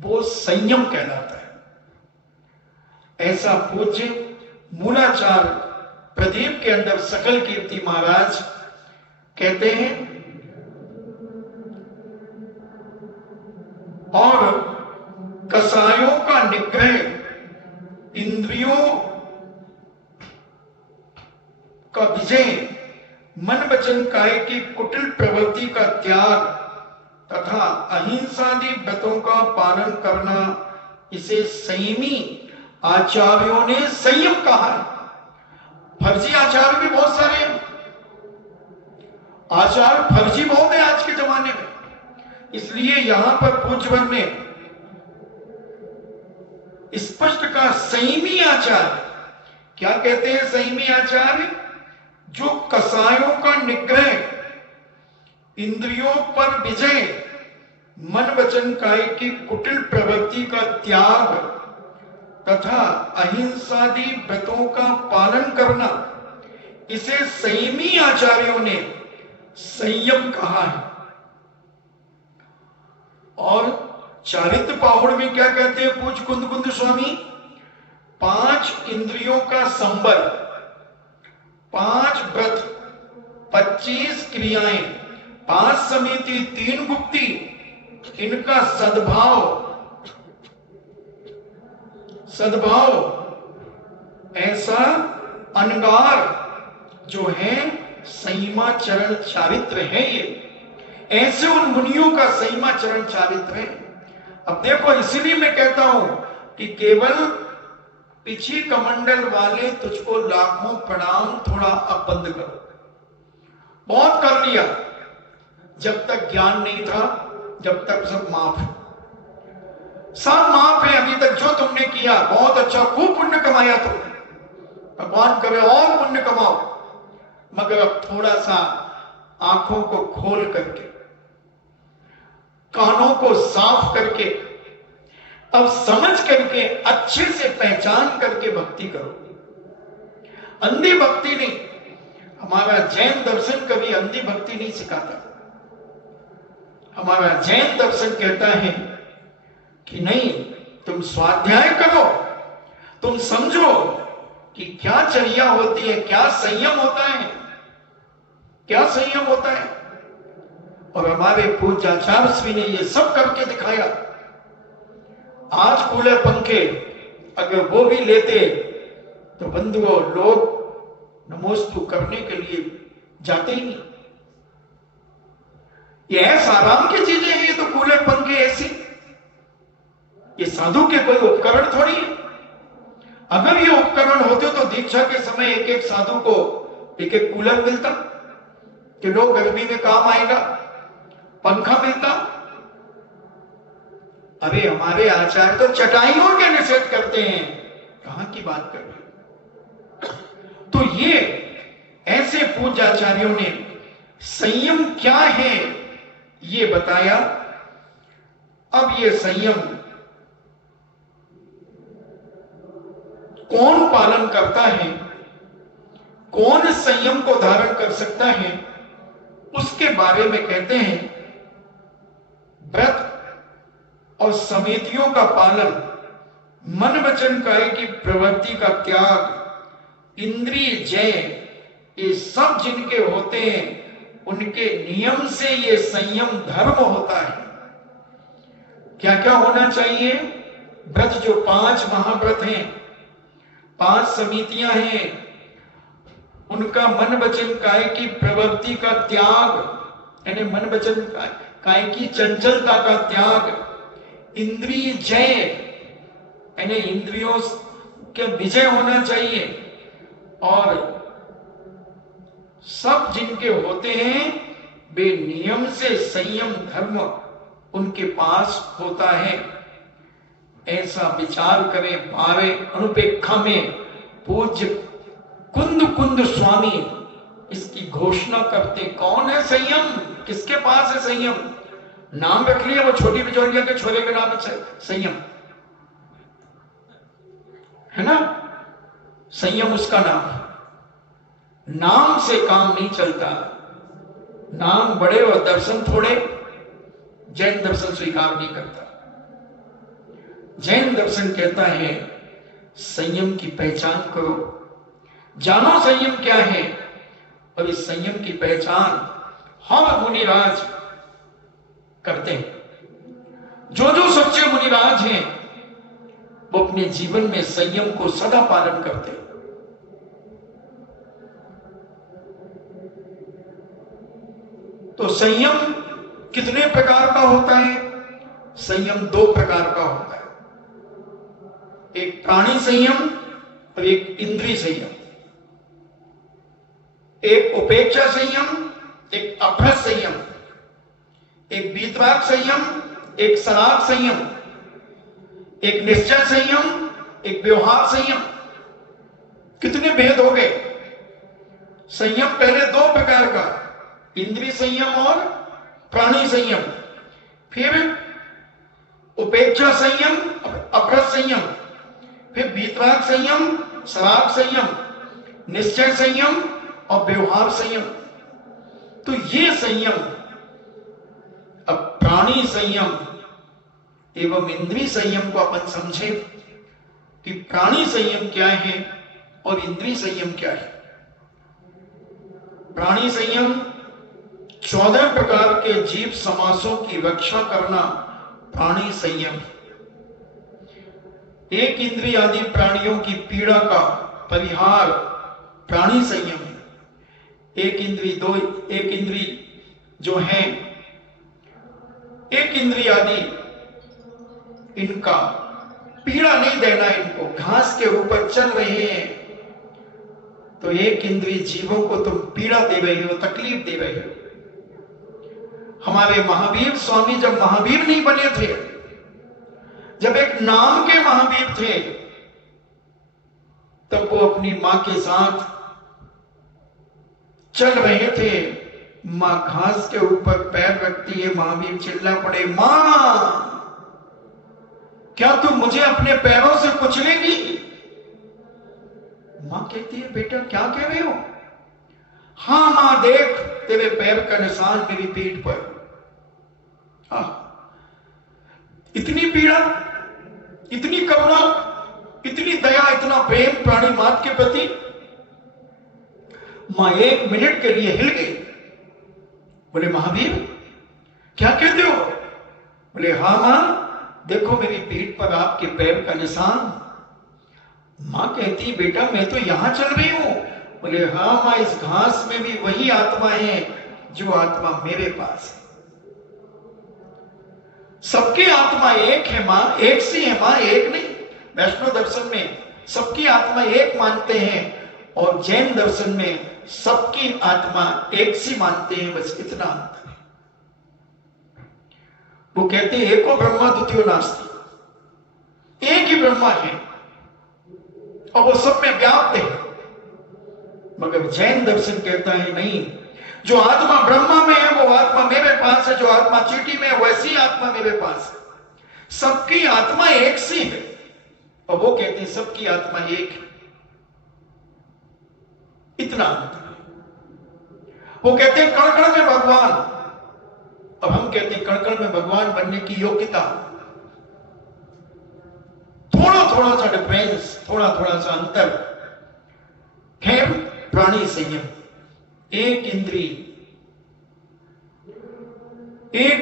वो संयम कहलाता है। ऐसा पूज्य मूलाचार्य प्रदीप के अंदर सकल कीर्ति महाराज कहते हैं। और कसायों का निग्रह, इंद्रियों का विजय, मन वचन काय की कुटिल प्रवृत्ति का त्याग तथा अहिंसादि व्रतों का पालन करना, इसे संयमी आचार्यों ने संयम कहा है। फर्जी आचार्य भी बहुत सारे हैं, आचार्य फर्जी बहुत है आज के जमाने में। इसलिए यहां पर पूज्यवर ने स्पष्ट कहा संयमी आचार्य। क्या कहते हैं संयमी आचार्य? जो कसायों का निग्रह, इंद्रियों पर विजय, मन वचन काय की कुटिल प्रवृत्ति का त्याग तथा अहिंसादि व्रतों का पालन करना, इसे संयमी आचार्यों ने संयम कहा है। और चारित्र पाहुड़ में क्या कहते हैं पूज्य कुंद कुंद स्वामी? 5 इंद्रियों का संबर, 5 व्रत, 25 क्रियाएं, 5 समिति, 3 गुप्ती, इनका सद्भाव ऐसा अनगार जो है संयमाचरण चारित्र है। ये ऐसे उन मुनियों का संयमाचरण चारित्र है। अब देखो, इसलिए मैं कहता हूं कि केवल पीछे कमंडल वाले तुझको लाखों प्रणाम, थोड़ा अब बंद करो। बहुत कर लिया, जब तक ज्ञान नहीं था, जब तक सब माफ है, सब माफ है। अभी तक जो तुमने किया बहुत अच्छा, खूब पुण्य कमाया तुमने, भगवान करे और पुण्य कमाओ, मगर अब थोड़ा सा आंखों को खोल करके, कानों को साफ करके, अब समझ करके, अच्छे से पहचान करके भक्ति करो। अंधी भक्ति नहीं। हमारा जैन दर्शन कभी अंधी भक्ति नहीं सिखाता। हमारा जैन दर्शन कहता है कि नहीं, तुम स्वाध्याय करो, तुम समझो कि क्या चर्या होती है, क्या संयम होता है, क्या संयम होता है। और हमारे पूज्य आचार्य श्री ने ये सब करके दिखाया। आज कूलर पंखे अगर वो भी लेते तो बंधुओं, लोग नमोस्तु करने के लिए जाते ही नहीं। ये ऐसा आराम की चीजें हैं, ये तो कूलर पंखे ऐसी, ये साधु के कोई उपकरण थोड़ी है। अगर ये उपकरण होते तो दीक्षा के समय एक एक साधु को एक एक कूलर मिलता कि लोग गर्मी में काम आएगा, पंखा मिलता। अरे हमारे आचार्य तो चटाइयों के निषेध करते हैं, कहां की बात कर रहे। तो ये ऐसे पूज्य आचार्यों ने संयम क्या है ये बताया। अब ये संयम कौन पालन करता है, कौन संयम को धारण कर सकता है, उसके बारे में कहते हैं व्रत और समितियों का पालन, मन वचन काया की प्रवृत्ति का त्याग, इंद्रिय जय, ये सब जिनके होते हैं उनके नियम से ये संयम धर्म होता है। क्या क्या होना चाहिए? व्रत जो 5 महाव्रत हैं, 5 समितियां हैं, उनका मन वचन काय की प्रवृत्ति का त्याग, यानी मन वचन काय की चंचलता का त्याग, इंद्रिय जय यानी इंद्रियों के विजय होना चाहिए, और सब जिनके होते हैं वे नियम से संयम धर्म उनके पास होता है। ऐसा विचार करें। 12 अनुपेक्षा में पूज्य कुंद कुंद स्वामी इसकी घोषणा करते। कौन है संयम? किसके पास है संयम? नाम रख लिया वो छोटी बिचौलिया के छोरे के नाम है संयम, है ना? संयम उसका नाम है। नाम से काम नहीं चलता। नाम बड़े और दर्शन थोड़े। जैन दर्शन स्वीकार नहीं करता। जैन दर्शन कहता है संयम की पहचान करो, जानो संयम क्या है, और इस संयम की पहचान हम मुनिराज करते हैं। जो जो सच्चे मुनिराज हैं वो अपने जीवन में संयम को सदा पालन करते हैं। तो संयम कितने प्रकार का होता है? संयम 2 प्रकार का होता है, एक प्राणी संयम और एक इंद्रिय संयम। एक उपेक्षा संयम, एक अभ्रस संयम, एक वीतराग संयम, एक सराग संयम, एक निश्चय संयम, एक व्यवहार संयम। कितने भेद हो गए? संयम पहले 2 प्रकार का, इंद्रिय संयम और प्राणी संयम, फिर उपेक्षा संयम, अभ्रस संयम, फिर वीतराग संयम, शराब संयम, निश्चय संयम और व्यवहार संयम। तो ये संयम, अब प्राणी संयम एवं इंद्रिय संयम को अपन समझे कि प्राणी संयम क्या है और इंद्रिय संयम क्या है। प्राणी संयम 14 प्रकार के जीव समासों की रक्षा करना प्राणी संयम। एक इंद्रिय आदि प्राणियों की पीड़ा का परिहार प्राणी संयम है। एक इंद्रिय जो है, एक इंद्रिय आदि इनका पीड़ा नहीं देना, इनको घास के ऊपर चल रहे हैं तो एक इंद्रिय जीवों को तुम पीड़ा दे रहे हो, तकलीफ दे रहे हो। हमारे महावीर स्वामी जब महावीर नहीं बने थे, जब एक नाम के महावीर थे, तब वो अपनी मां के साथ चल रहे थे। मां घास के ऊपर पैर रखती है, महावीर चिल्ला पड़े, मां क्या तुम मुझे अपने पैरों से कुचलेगी? मां कहती है, बेटा क्या कह रहे हो? हां मां, देख तेरे पैर का निशान मेरी पीठ पर। इतनी पीड़ा, इतनी करुणा, इतनी दया, इतना प्रेम प्राणी मात के प्रति। मां 1 मिनट के लिए हिल गई। बोले, महावीर क्या कहते हो? बोले, हां मां, देखो मेरी पीठ पर आपके पैर का निशान। मां कहती, बेटा मैं तो यहां चल रही हूं। बोले, हां मां, इस घास में भी वही आत्मा है जो आत्मा मेरे पास है। सबकी आत्मा एक है मां, एक सी है मां, एक नहीं। वैष्णव दर्शन में सबकी आत्मा एक मानते हैं और जैन दर्शन में सबकी आत्मा एक सी मानते हैं, बस इतना अंतर है। वो कहते हैं एको ब्रह्मा द्वितीयो नास्ति, एक ही ब्रह्मा है और वो सब में व्याप्त है। मगर जैन दर्शन कहता है नहीं, जो आत्मा ब्रह्मा में है वो आत्मा मेरे पास है, जो आत्मा चीटी में है वैसी आत्मा मेरे पास है। सबकी आत्मा एक सी है और वो कहते हैं सबकी आत्मा एक है, इतना अंतर है। वो कहते हैं कण कण में भगवान, अब हम कहते हैं कण कण में भगवान बनने की योग्यता। थोड़ा थोड़ा सा डिफरेंस, थोड़ा थोड़ा सा अंतर है। प्राणी संयम, एक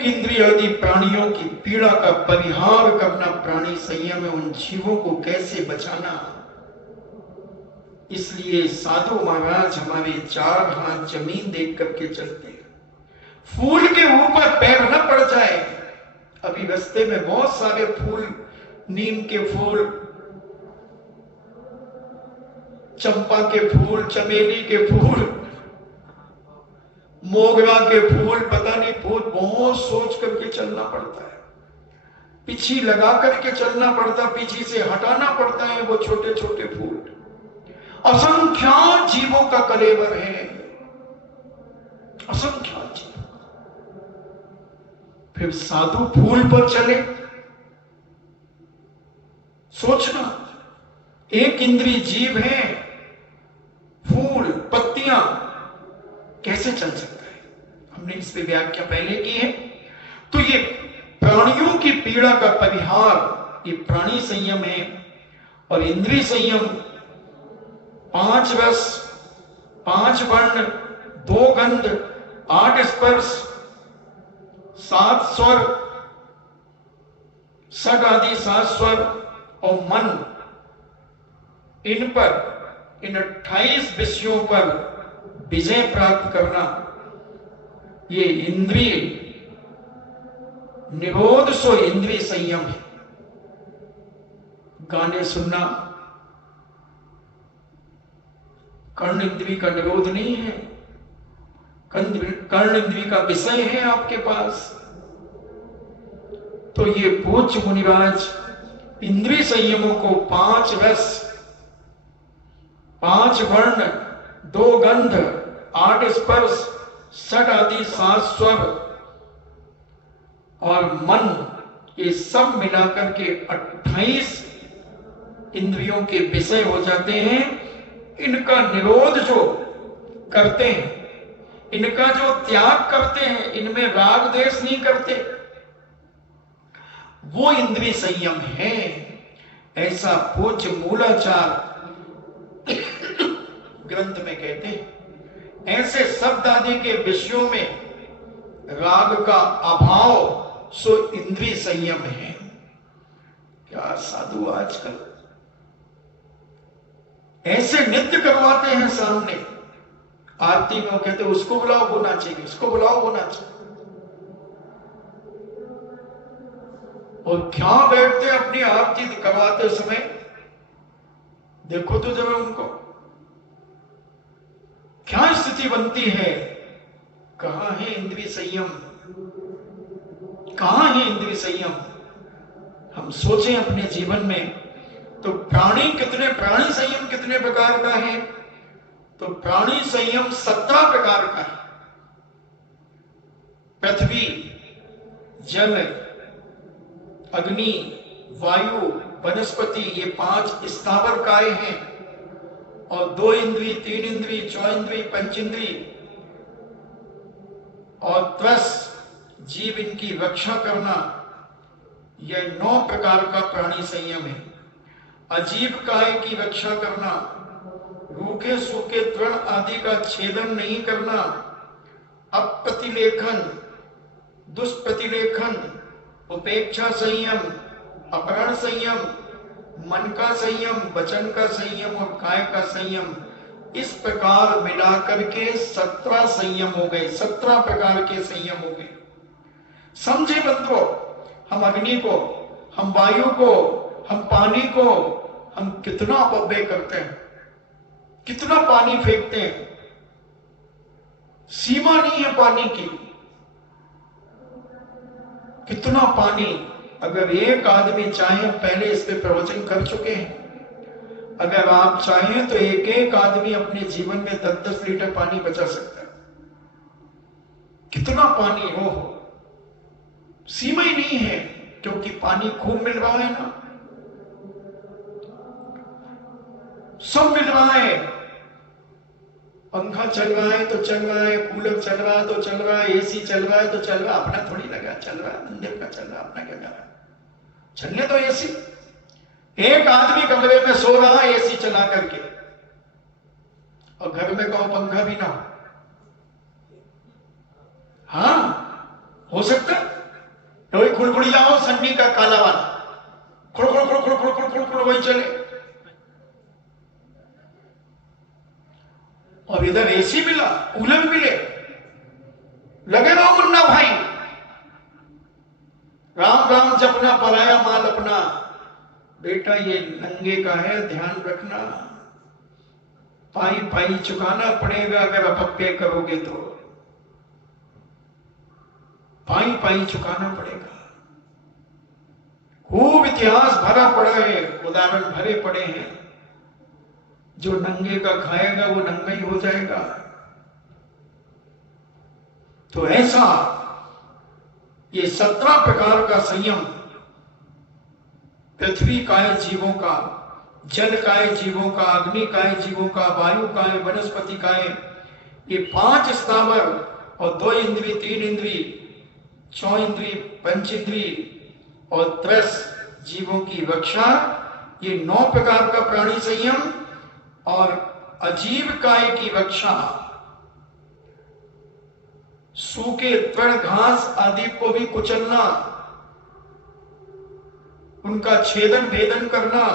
इंद्रिय आदि प्राणियों की पीड़ा का परिहार करना प्राणी संयम है। उन जीवों को कैसे बचाना, इसलिए साधु महाराज हमारे 4 हाथ जमीन देख करके चलते हैं, फूल के ऊपर पैर न पड़ जाए। अभी रास्ते में बहुत सारे फूल, नीम के फूल, चंपा के फूल, चमेली के फूल, मोगरा के फूल, पता नहीं फूल, बहुत सोच करके चलना पड़ता है। पीछे लगा करके चलना पड़ता, पीछे से हटाना पड़ता है वो छोटे छोटे फूल। असंख्यात जीवों का कलेवर है, असंख्यात जीव। फिर साधु फूल पर चले, सोचना एक इंद्रिय जीव है, फूल पत्तियां कैसे चल सकता है? हमने इस पे व्याख्या पहले की है। तो ये प्राणियों की पीड़ा का परिहार ये प्राणी संयम है। और इंद्रिय संयम 5 रस, 5 वर्ण, 2 गंध, 8 स्पर्श, 7 स्वर, षड आदि 7 स्वर और मन, इन पर, इन 28 विषयों पर विजय प्राप्त करना, ये इंद्रिय निरोध सो इंद्रिय संयम है। गाने सुनना कर्ण इंद्रिय का निरोध नहीं है, कर्ण इंद्रिय का विषय है आपके पास। तो ये पूज्य मुनिराज इंद्रिय संयमों को 5 रस, 5 वर्ण, 2 गंध, 8 स्पर्श, षड आदि 7 स्वर और मन, ये सब मिलाकर के 28 इंद्रियों के विषय हो जाते हैं, इनका निरोध जो करते हैं, इनका जो त्याग करते हैं, इनमें राग द्वेष नहीं करते, वो इंद्रिय संयम है। ऐसा पूज्य मूलाचार ग्रंथ में कहते हैं। ऐसे शब्द आदि के विषयों में राग का अभाव सो इंद्रिय संयम है। क्या साधु आजकल ऐसे नृत्य करवाते हैं सामने आरती में, कहते उसको बुलाओ वो नाचेगी, उसको बुलाओ वो नाचेगी, और क्या बैठते अपनी आरती करवाते समय, देखो तो जब उनको क्या स्थिति बनती है। कहां है इंद्रिय संयम, कहां है इंद्रिय संयम। हम सोचें अपने जीवन में तो प्राणी संयम कितने प्रकार का है, तो प्राणी संयम 17 प्रकार का है। पृथ्वी, जल, अग्नि, वायु, वनस्पति, ये 5 स्थावर काय हैं, और 2 इंद्रिय, 3 इंद्रिय, 4 इंद्रिय, 5 इंद्रिय, और त्वस जीव, इनकी रक्षा करना, यह 9 प्रकार का प्राणी संयम है। अजीब काय की रक्षा करना, रूखे सूखे तृण आदि का छेदन नहीं करना, अप्रतिलेखन, दुष्प्रतिलेखन, उपेक्षा संयम, अपहरण संयम, मन का संयम, वचन का संयम और काय का संयम, इस प्रकार मिलाकर के 17 संयम हो गए, 17 प्रकार के संयम हो गए। समझे बंधुओं, हम अग्नि को, हम वायु को, हम पानी को, हम कितना अपव्यय करते हैं, कितना पानी फेंकते हैं, सीमा नहीं है पानी की, कितना पानी। अगर एक आदमी चाहे, पहले इस पे प्रवचन कर चुके हैं, अगर आप चाहें तो एक एक आदमी अपने जीवन में 10-10 लीटर पानी बचा सकता है। कितना पानी हो, सीमा ही नहीं है, क्योंकि पानी खूब मिल रहा है ना, सब मिल रहा है। पंखा चल रहा है तो चल रहा है, कूलर चल रहा है तो चल रहा है, एसी चल रहा है तो चल रहा है, अपना थोड़ी लगा चल रहा है, मंदिर का चल रहा है, अपना क्या कर रहा है, चलने तो एसी। एक आदमी कमरे में सो रहा है एसी चला करके, और घर में कहो पंखा भी ना हो। हाँ, हो सकता है वही खुड़खुड़िया हो, सन्नी का काला वाला, खुड़ खुड़ खुड़ खुड़ खुड़ खुड़ खुड़ खुड़ वही चले, और इधर एसी मिला, कूलर मिले, लगे रहो मुन्ना भाई, राम राम जपना, पराया माल अपना। बेटा ये नंगे का है, ध्यान रखना, पाई पाई चुकाना पड़ेगा अगर अपव्यय करोगे तो, पाई पाई चुकाना पड़ेगा। खूब इतिहास भरा पड़ा है, उदाहरण भरे पड़े हैं। जो नंगे का खाएगा वो नंगा ही हो जाएगा। तो ऐसा ये 17 प्रकार का संयम पृथ्वी काय जीवों का, जल काय जीवों का, अग्नि काय जीवों का, वायु काय, वनस्पति काय, ये 5 स्थावर और 2 इंद्रिय, 3 इंद्रिय, 4 इंद्रिय, 5 इंद्रिय और त्रस जीवों की रक्षा, ये 9 प्रकार का प्राणी संयम। और अजीब काय की रक्षा, सूखे तृण घास आदि को भी कुचलना, उनका छेदन भेदन करना,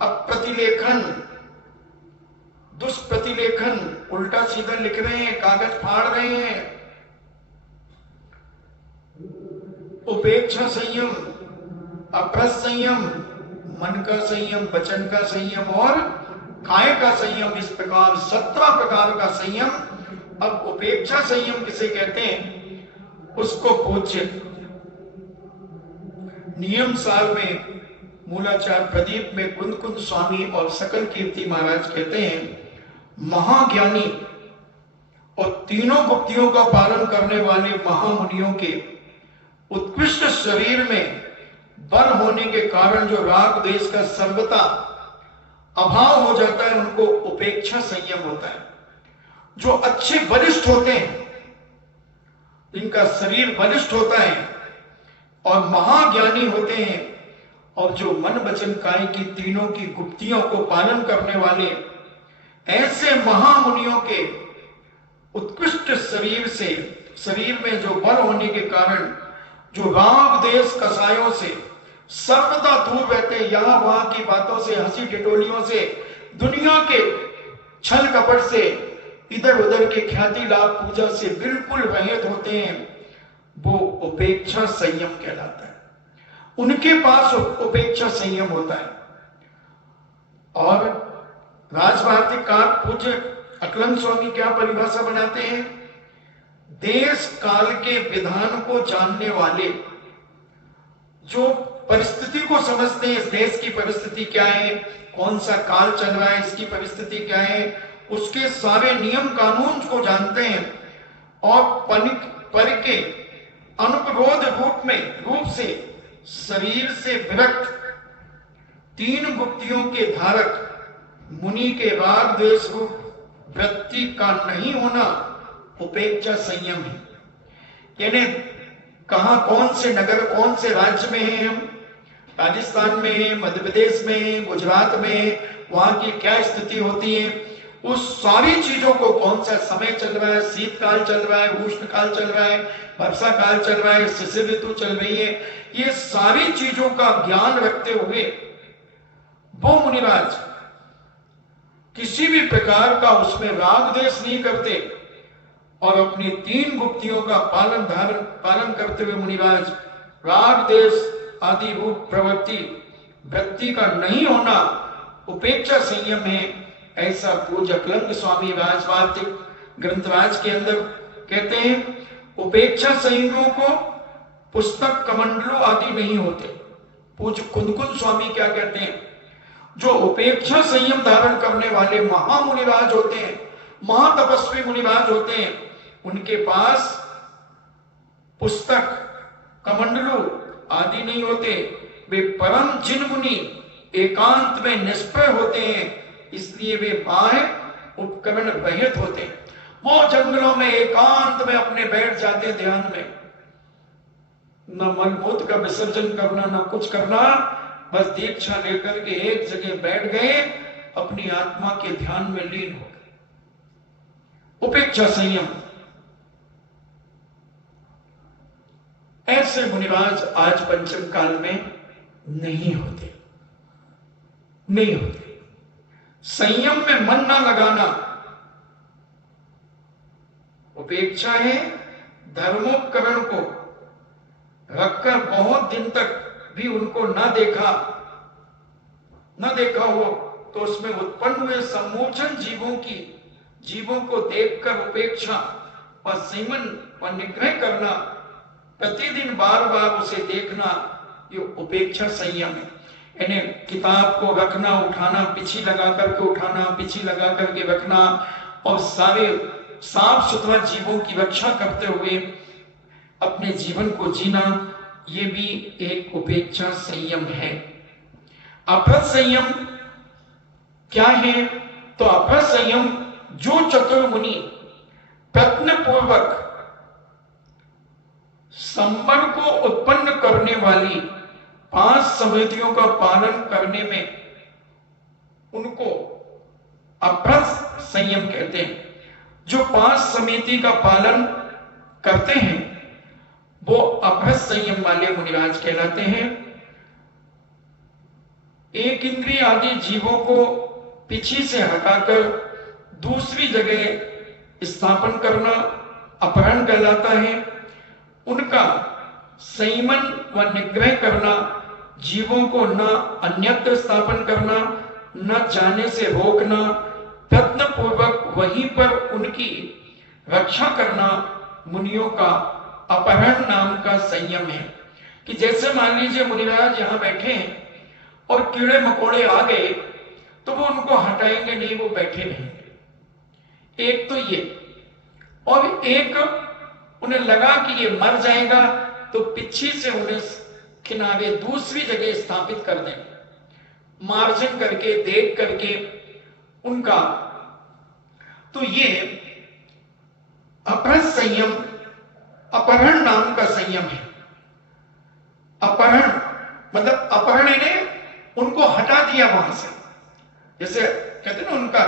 अप्रतिलेखन, दुष्प्रतिलेखन, उल्टा सीधा लिख रहे हैं, कागज फाड़ रहे हैं, उपेक्षा संयम, अप्रस संयम, मन का संयम, वचन का संयम और काय का संयम, इस प्रकार 17 प्रकार का संयम। अब उपेक्षा संयम किसे कहते हैं, उसको पूज्य नियम साल में मूलाचार प्रदीप में कुंद कुंद स्वामी और सकल कीर्ति महाराज कहते हैं, महाज्ञानी और तीनों गुप्तियों का पालन करने वाले महामुनियों के उत्कृष्ट शरीर में बल होने के कारण जो राग द्वेष का सर्वथा अभाव हो जाता है, उनको उपेक्षा संयम होता है। जो अच्छे बलिष्ठ होते हैं, जिनका शरीर बलिष्ठ होता है और महाज्ञानी होते हैं, और जो मन वचन काय की तीनों की गुप्तियों को पालन करने वाले, ऐसे महामुनियों के उत्कृष्ट शरीर में जो बल होने के कारण जो राग देश कसायों से सर्वदा दूर रहते, यहां वहां की बातों से, हंसी टिटोलियों से, दुनिया के छल कपट से, इधर उधर के ख्याति लाभ पूजा से बिल्कुल रहित होते हैं, वो उपेक्षा संयम कहलाता है। उनके पास उपेक्षा संयम होता है। और राजभारतीकार पूज्य अकलंद स्वामी क्या परिभाषा बनाते हैं? देश काल के विधान को जानने वाले, जो परिस्थिति को समझते हैं, इस देश की परिस्थिति क्या है, कौन सा काल चल रहा है, इसकी परिस्थिति क्या है, उसके सारे नियम कानून को जानते हैं, और पर के अनुपरोध रूप से शरीर से विरक्त तीन गुप्तियों के धारक मुनि के राग द्वेष रूप वृत्ति का नहीं होना उपेक्षा संयम है। यानी कहां, कौन से नगर, कौन से राज्य में हैं हम? राजस्थान में है, मध्य प्रदेश में है, गुजरात में है, वहां की क्या स्थिति होती है, उस सारी चीजों को, कौन सा समय चल रहा है, शीतकाल चल रहा है, उष्ण काल चल रहा है, वर्षा काल चल रहा है, शिशिर ऋतु चल रही है, ये सारी चीजों का ज्ञान रखते हुए वो मुनिराज किसी भी प्रकार का उसमें राग द्वेष नहीं करते, और अपनी तीन गुप्तियों का पालन करते हुए मुनिराज राग द्वेष आदि रूप प्रवृत्ति वृत्ति का नहीं होना उपेक्षा संयम है। ऐसा पूज्य अकलंद स्वामी राजवार्तिक ग्रंथराज के अंदर कहते हैं। उपेक्षा संयमों को पुस्तक कमंडलों आदि नहीं होते। पूज्य कुंदकुंद स्वामी क्या कहते हैं? जो उपेक्षा संयम धारण करने वाले महामुनिराज होते हैं, महातपस्वी मुनिराज होते हैं, उनके पास पुस्तक कमंडलों आदि नहीं होते। वे परम जिन मुनि एकांत में निष्प्रय होते हैं, इसलिए वे बाह्य उपकरण रहित होते हैं। वो जंगलों में एकांत में अपने बैठ जाते ध्यान में, न मलमूत्र का विसर्जन करना, न कुछ करना, बस दीक्षा लेकर के एक जगह बैठ गए, अपनी आत्मा के ध्यान में लीन हो गए। उपेक्षा संयम। ऐसे मुनिराज आज पंचम काल में नहीं होते। संयम में मन ना लगाना उपेक्षा है। धर्मोपकरण को रखकर बहुत दिन तक भी उनको न देखा हो तो उसमें उत्पन्न हुए सम्मोचन जीवों को देखकर उपेक्षा और संयमन और निग्रह करना, प्रतिदिन बार बार उसे देखना, ये उपेक्षा संयम है। यानी किताब को रखना, उठाना, पीछे लगा करके उठाना, पीछे लगा करके रखना, और सारे साफ सुथरा जीवों की रक्षा करते हुए अपने जीवन को जीना, ये भी एक उपेक्षा संयम है। अपराध संयम क्या है? तो अपराध संयम जो चतुर मुनि प्रयत्न पूर्वक संबंध को उत्पन्न करने वाली 5 समितियों का पालन करने में, उनको अपराध संयम कहते हैं। जो 5 समिति का पालन करते हैं वो अपराध संयम वाले मुनिराज कहलाते हैं। एक इंद्रिय आदि जीवों को पीछे से हटाकर दूसरी जगह स्थापन करना अपहरण कहलाता है। उनका संयमन व निग्रह करना, जीवों को न अन्यत्र स्थापन करना, न जाने से रोकना, प्रयत्न पूर्वक वहीं पर उनकी रक्षा करना मुनियों का अपहरण नाम का संयम है। कि जैसे मान लीजिए मुनिराज यहां बैठे हैं और कीड़े मकोड़े आ गए तो वो उनको हटाएंगे नहीं, वो बैठे रहेंगे। एक तो ये, और एक उन्हें लगा कि ये मर जाएगा तो पीछे से उन्हें किनारे दूसरी जगह स्थापित कर दें, मार्जिन करके, देख करके उनका। तो ये अपहृत संयम अपहरण नाम का संयम है। अपहरण मतलब अपहरण ने उनको हटा दिया वहां से, जैसे कहते हैं ना उनका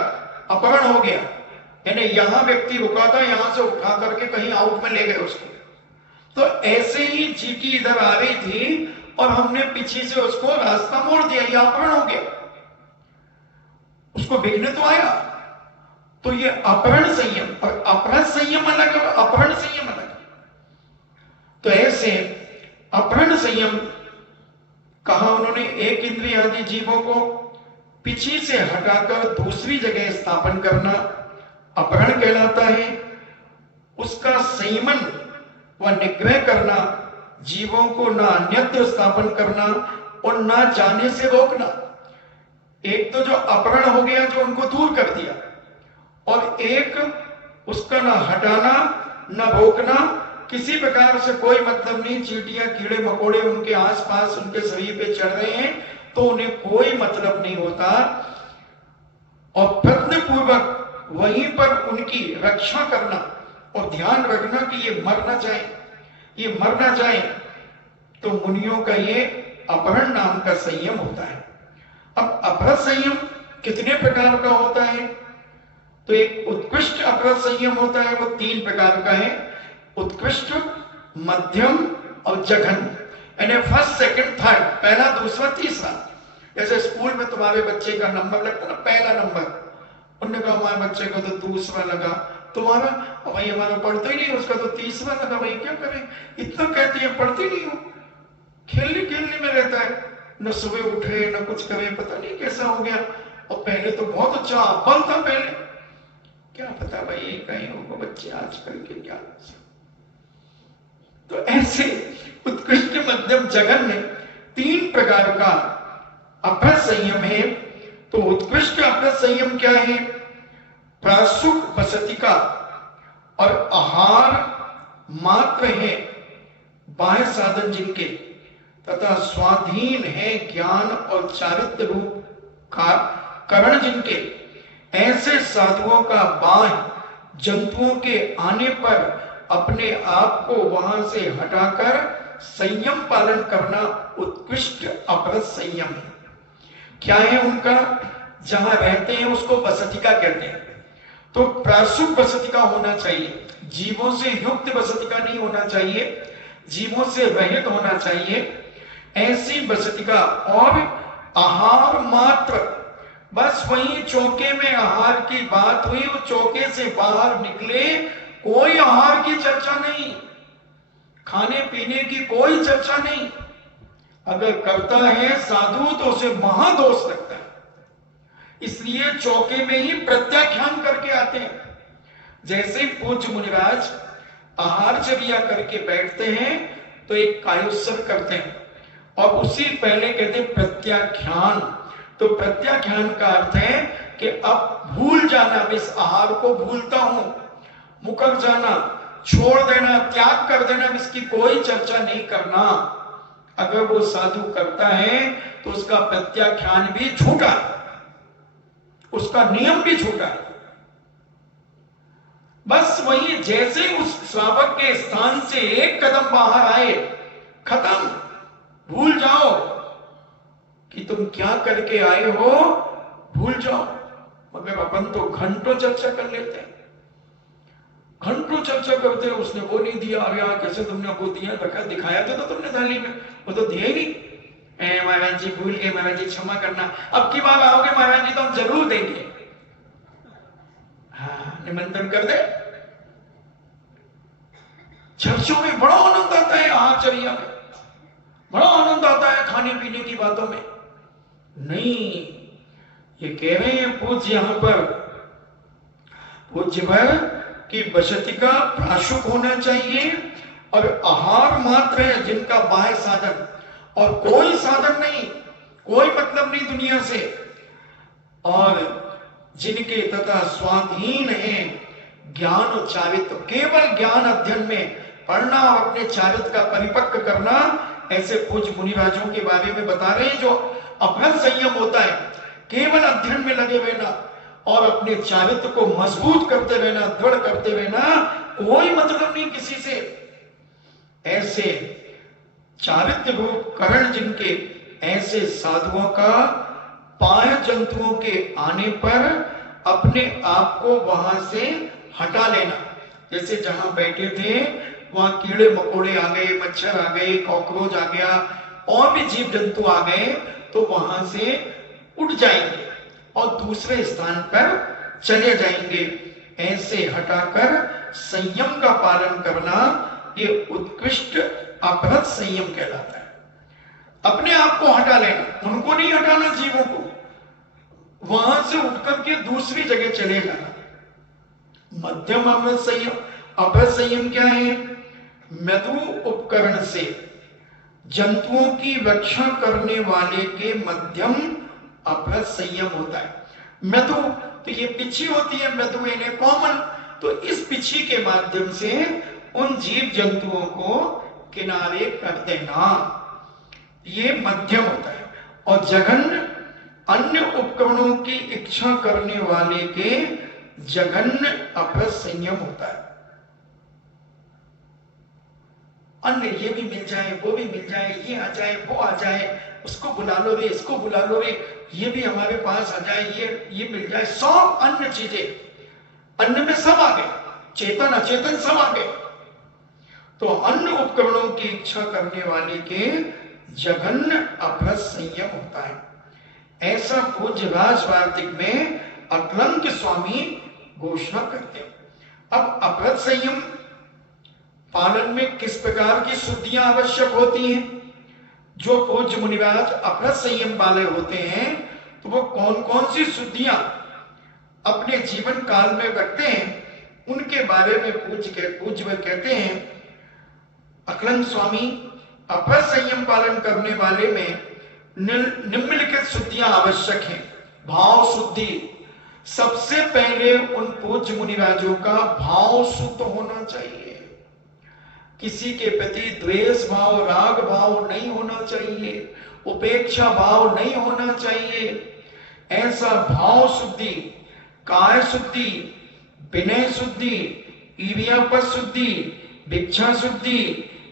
अपहरण हो गया, यानी यहां व्यक्ति रुका था, यहां से उठा करके कहीं आउट में ले गए उसको। तो ऐसे ही चींटी इधर आ रही थी और हमने पीछे से उसको रास्ता मोड़ दिया, यह अपहरण हो गया। उसको बिकने तो आया, तो ये अपहरण संयम और अपराध संयम अलग है, अपहरण संयम अलग है। तो ऐसे अपहरण संयम कहा उन्होंने, एक इंद्रिय आदि जीवों को पीछे से हटाकर दूसरी जगह स्थापन करना अपहरण कहलाता है। उसका संयमन व निग्रह करना, जीवों को न अन्यत्र स्थापन करना और न जाने से रोकना। एक तो जो अपहरण हो गया, जो उनको दूर कर दिया, और एक उसका न हटाना न रोकना, किसी प्रकार से कोई मतलब नहीं। चींटियां कीड़े मकोड़े उनके आसपास उनके शरीर पे चढ़ रहे हैं तो उन्हें कोई मतलब नहीं होता, और प्रयत्न पूर्वक वहीं पर उनकी रक्षा करना और ध्यान रखना कि ये मर ना जाए, ये मर ना जाए। तो मुनियों का ये अपहरण नाम का संयम होता है। अब अपहरण संयम कितने प्रकार का होता है? तो एक उत्कृष्ट अपहरण संयम होता है, वो 3 प्रकार का है, उत्कृष्ट, मध्यम और जघन, यानी फर्स्ट, सेकंड, थर्ड, पहला, दूसरा, तीसरा। जैसे स्कूल में तुम्हारे बच्चे का नंबर लगता ना, पहला नंबर, उन्होंने कहा हमारे बच्चे को तो दूसरा लगा, तुम्हारा भाई हमारा पढ़ता ही नहीं, उसका तो तीसरा लगा। भाई क्या करें, इतना कहते हैं, पढ़ते नहीं हो, खेलने खेलने में रहता है, न सुबह उठे न कुछ करे, पता नहीं कैसा हो गया। और पहले तो बहुत अच्छा अव्वल था, पहले क्या पता भाई कहीं होगा बच्चे आजकल के क्या। तो ऐसे उत्कृष्ट, मध्यम, जघन में 3 प्रकार का अपहृत संयम है। तो उत्कृष्ट अपहृत संयम क्या है? प्रासुक बसतिका और आहार मात्र है बाह्य साधन जिनके, तथा स्वाधीन है ज्ञान और चारित्र रूप का करण जिनके, ऐसे साधुओं का बाह्य जंतुओं के आने पर अपने आप को वहां से हटाकर संयम पालन करना उत्कृष्ट अपहृत संयम है। क्या है उनका? जहां रहते हैं उसको बसतिका कहते हैं। तो प्रासुक बसतिका होना चाहिए, जीवों से युक्त बसतिका नहीं होना चाहिए, जीवों से रहित होना चाहिए, ऐसी बसतिका। और आहार मात्र, बस वही चौके में आहार की बात हुई, वो चौके से बाहर निकले, कोई आहार की चर्चा नहीं, खाने पीने की कोई चर्चा नहीं। अगर करता है साधु तो उसे महादोष लगता है, इसलिए चौके में ही प्रत्याख्यान करके आते हैं। जैसे पूज्य मुनिराज आहारचर्या करके बैठते हैं तो एक कायोत्सव करते हैं, और उसी पहले कहते हैं प्रत्याख्यान। तो प्रत्याख्यान का अर्थ है कि अब भूल जाना, मैं इस आहार को भूलता हूं, मुकर जाना, छोड़ देना, त्याग कर देना, इसकी कोई चर्चा नहीं करना। अगर वो साधु करता है तो उसका प्रत्याख्यान भी झूठा, उसका नियम भी झूठा। बस वही जैसे उस श्रावक के स्थान से एक कदम बाहर आए, खत्म, भूल जाओ कि तुम क्या करके आए हो, भूल जाओ। मगर अपन तो घंटों चर्चा कर लेते हैं, घंटों चर्चा करते हैं, उसने वो नहीं दिया, अरे यार कैसे तुमने वो दिया, रखा, दिखाया तो तुमने थाली में, वो तो दिया ही नहीं। महाराज जी भूल गए, महाराज जी क्षमा करना, अब की बार आओगे महाराज जी तो हम जरूर देंगे। हाँ, निमंत्रण कर दे। चर्चों में बड़ा आनंद आता है, आहारचर्या में बड़ा आनंद आता है, खाने पीने की बातों में नहीं। ये कह रहे हैं पूज्य, यहां पर पूज्य भर की बसतिका प्राशुक होना चाहिए, और आहार मात्र है जिनका बाह्य साधन, और कोई साधन नहीं, कोई मतलब नहीं दुनिया से, और जिनके तथा स्वाधीन है ज्ञान और चारित्र। केवल ज्ञान अध्ययन में पढ़ना और अपने चारित्र का परिपक्व करना, ऐसे पूज्य मुनिराजों के बारे में बता रहे हैं जो अपहर संयम होता है, केवल अध्ययन में लगे रहना और अपने चारित्र को मजबूत करते रहना, दृढ़ करते रहना, कोई मतलब नहीं किसी से। ऐसे चारित्र रूप करण जिनके, ऐसे साधुओं का पाय जंतुओं के आने पर अपने आप को वहां से हटा लेना। जैसे जहां बैठे थे वहां कीड़े मकोड़े आ गए, मच्छर आ गए, कॉकरोच आ गया, और भी जीव जंतु आ गए, तो वहां से उड़ जाएंगे और दूसरे स्थान पर चले जाएंगे। ऐसे हटाकर संयम का पालन करना, ये उत्कृष्ट अपहृत संयम कहलाता है। अपने आप को हटा लेना, उनको नहीं हटाना, जीवों को, वहां से उठकर के दूसरी जगह चले जाना। मध्यम अपहृत संयम, अपहृत संयम क्या है? मृदु उपकरण से जंतुओं की रक्षा करने वाले के मध्यम अपहृत संयम होता है। मृदु तो ये पिछी होती है, मृदु यानी कॉमन, तो इस पिछी के माध्यम से उन जीव जंतुओं को किनारे कर देना, ये मध्यम होता है। और जघन्य अन्य उपकरणों की इच्छा करने वाले के जघन्य अपहृत संयम होता है। अन्य ये भी मिल जाए, वो भी मिल जाए, ये आ जाए, वो आ जाए, उसको बुला लो रे, इसको बुला लो रे, ये भी हमारे पास आ जाए, ये मिल जाए, सब अन्य चीजें, अन्य में सब आ गए, चेतन अचेतन सब आ गए। तो अन्य उपकरणों की इच्छा करने वाले के जघन्य अपहृत संयम होता है। ऐसा पूज्य राजवार्तिक में अक्लंक स्वामी घोषणा करते हैं। अब अपहृत संयम पालन में किस प्रकार की शुद्धियां आवश्यक होती हैं? जो पूज्य मुनिराज अपहृत संयम वाले होते हैं, तो वो कौन कौन सी शुद्धियां अपने जीवन काल में रखते हैं, उनके बारे में पूज्य कहते हैं। अक्लंक स्वामी अपहृत संयम पालन करने वाले में निम्नलिखित शुद्धियां आवश्यक हैं। भाव शुद्धि, सबसे पहले उन पूज्य मुनिराजों का भाव शुद्ध होना चाहिए। किसी के प्रति द्वेष भाव, राग भाव नहीं होना चाहिए, उपेक्षा भाव नहीं होना चाहिए। ऐसा भाव शुद्धि, काय शुद्धि, विनय शुद्धि, ईर्ष्यापद शुद्धि, भिक्षा शुद्धि,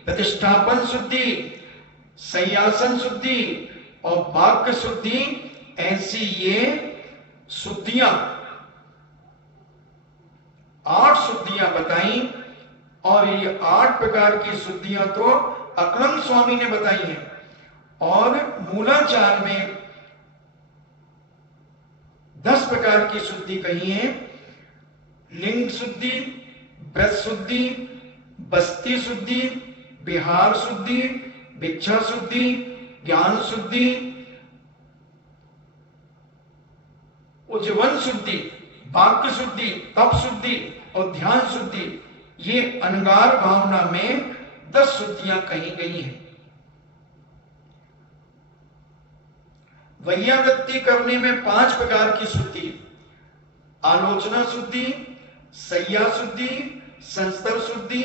प्रतिष्ठापन शुद्धि, सयासन शुद्धि और वाक्य शुद्धि, ऐसी ये शुद्धियां 8 शुद्धियां बताई। और ये 8 प्रकार की शुद्धियां तो अक्लंक स्वामी ने बताई हैं। और मूलाचार में 10 प्रकार की शुद्धि कही है। लिंग शुद्धि, व्रत शुद्धि, बस्ती शुद्धि, विहार शुद्धि, भिक्षा शुद्धि, ज्ञान शुद्धि, उज्जवल शुद्धि, वाक्य शुद्धि, तप शुद्धि और ध्यान शुद्धि, ये अनगार भावना में 10 शुद्धियां कही गई हैं। वैयावृत्ति करने में 5 प्रकार की शुद्धि, आलोचना शुद्धि, सय्या शुद्धि, संस्तर शुद्धि,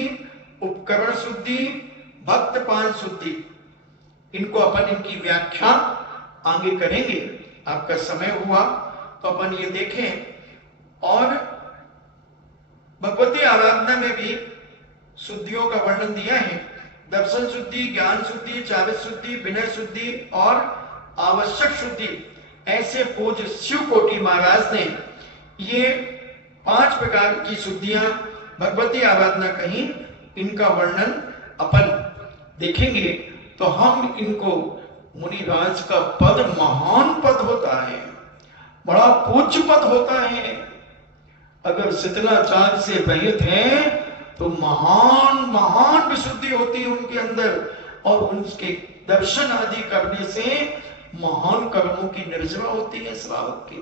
उपकरण शुद्धि, भक्तपान शुद्धि। इनको अपन इनकी व्याख्या आगे करेंगे। आपका समय हुआ तो अपन ये देखें। और भगवती आराधना में भी शुद्धियों का वर्णन दिया है। दर्शन शुद्धि, ज्ञान शुद्धि, चारित्र शुद्धि, विनय शुद्धि और आवश्यक शुद्धि। ऐसे पूज्य शिव कोटि महाराज ने ये 5 प्रकार की शुद्धियां भगवती आराधना कही। इनका वर्णन अपन देखेंगे तो हम इनको, मुनिराज का पद महान पद होता है, बड़ा पूज्य पद होता है। अगर शितलाचार्य से रहित है तो महान महान विशुद्धि होती है उनके अंदर, और उनके दर्शन आदि करने से महान कर्मों की निर्जरा होती है श्रावक की।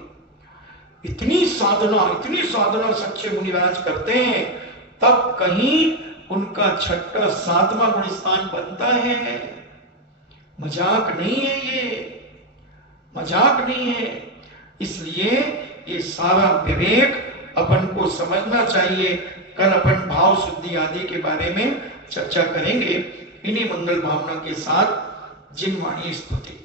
इतनी साधना सच्चे मुनिराज करते हैं, तब कहीं उनका 6वां 7वां गुण स्थान बनता है। मजाक नहीं है ये, मजाक नहीं है। इसलिए ये सारा विवेक अपन को समझना चाहिए। कल अपन भाव शुद्धि आदि के बारे में चर्चा करेंगे। इन्हीं मंगल भावना के साथ जिनवाणी स्तुति।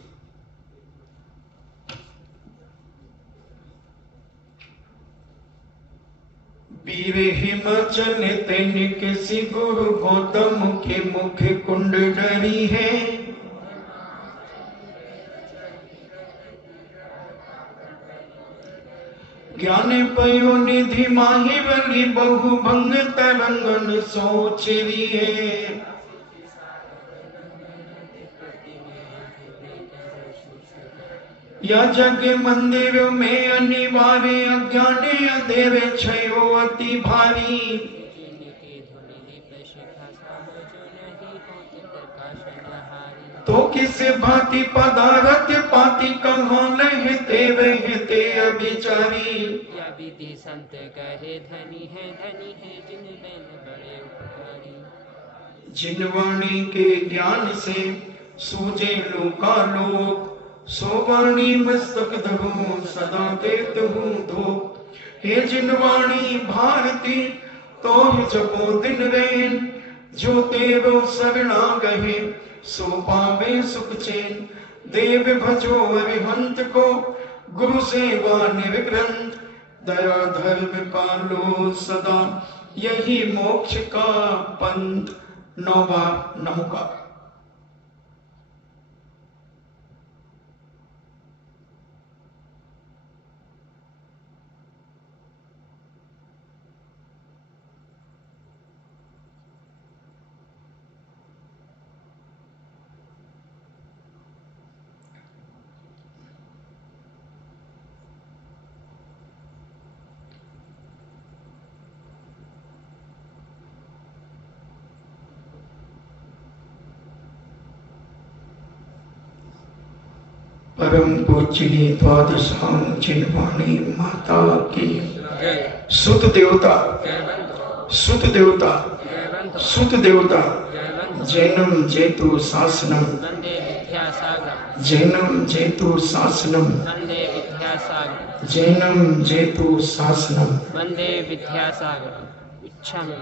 वीर हिमाचल तैनिक सी गुरु गौतम के मुख कुंड डरी है। ज्ञान पयो निधि माही बली बहु भंग तरंगन सोचरी है। या जग मंदिर में अनिवार्य अज्ञान अधेर छयो अति भारी। तो किस भांति पदारथ पाति कहाँ लहते रहते अभिचारी। या विधि संत कहे धनी है जिन बैन बड़े उपकारी। जिनवाणी के ज्ञान से सूझे लोकालोक, सो वाणी मस्तक धरो सदा देत हूँ धो। हे जिनवाणी भारती तो जपो दिन रैन, जो तेरो शरणा गहे सो पावे सुख चैन। देव भजो अरिहंत को गुरु सेवा निर्ग्रंथ, दया धर्म पालो सदा यही मोक्ष का पंथ। नौवा नमुका। परम पूजनीय द्वादशाम जिनवाणी माता की सुत देवता सुत देवता सुत देवता। जैनम जेतु शासनम वंदे विद्यासागरम। जैनम जेतु शासनम वंदे विद्यासागरम। जैनम जेतु शासनम। वंदे विद्यासागरम। इच्छा में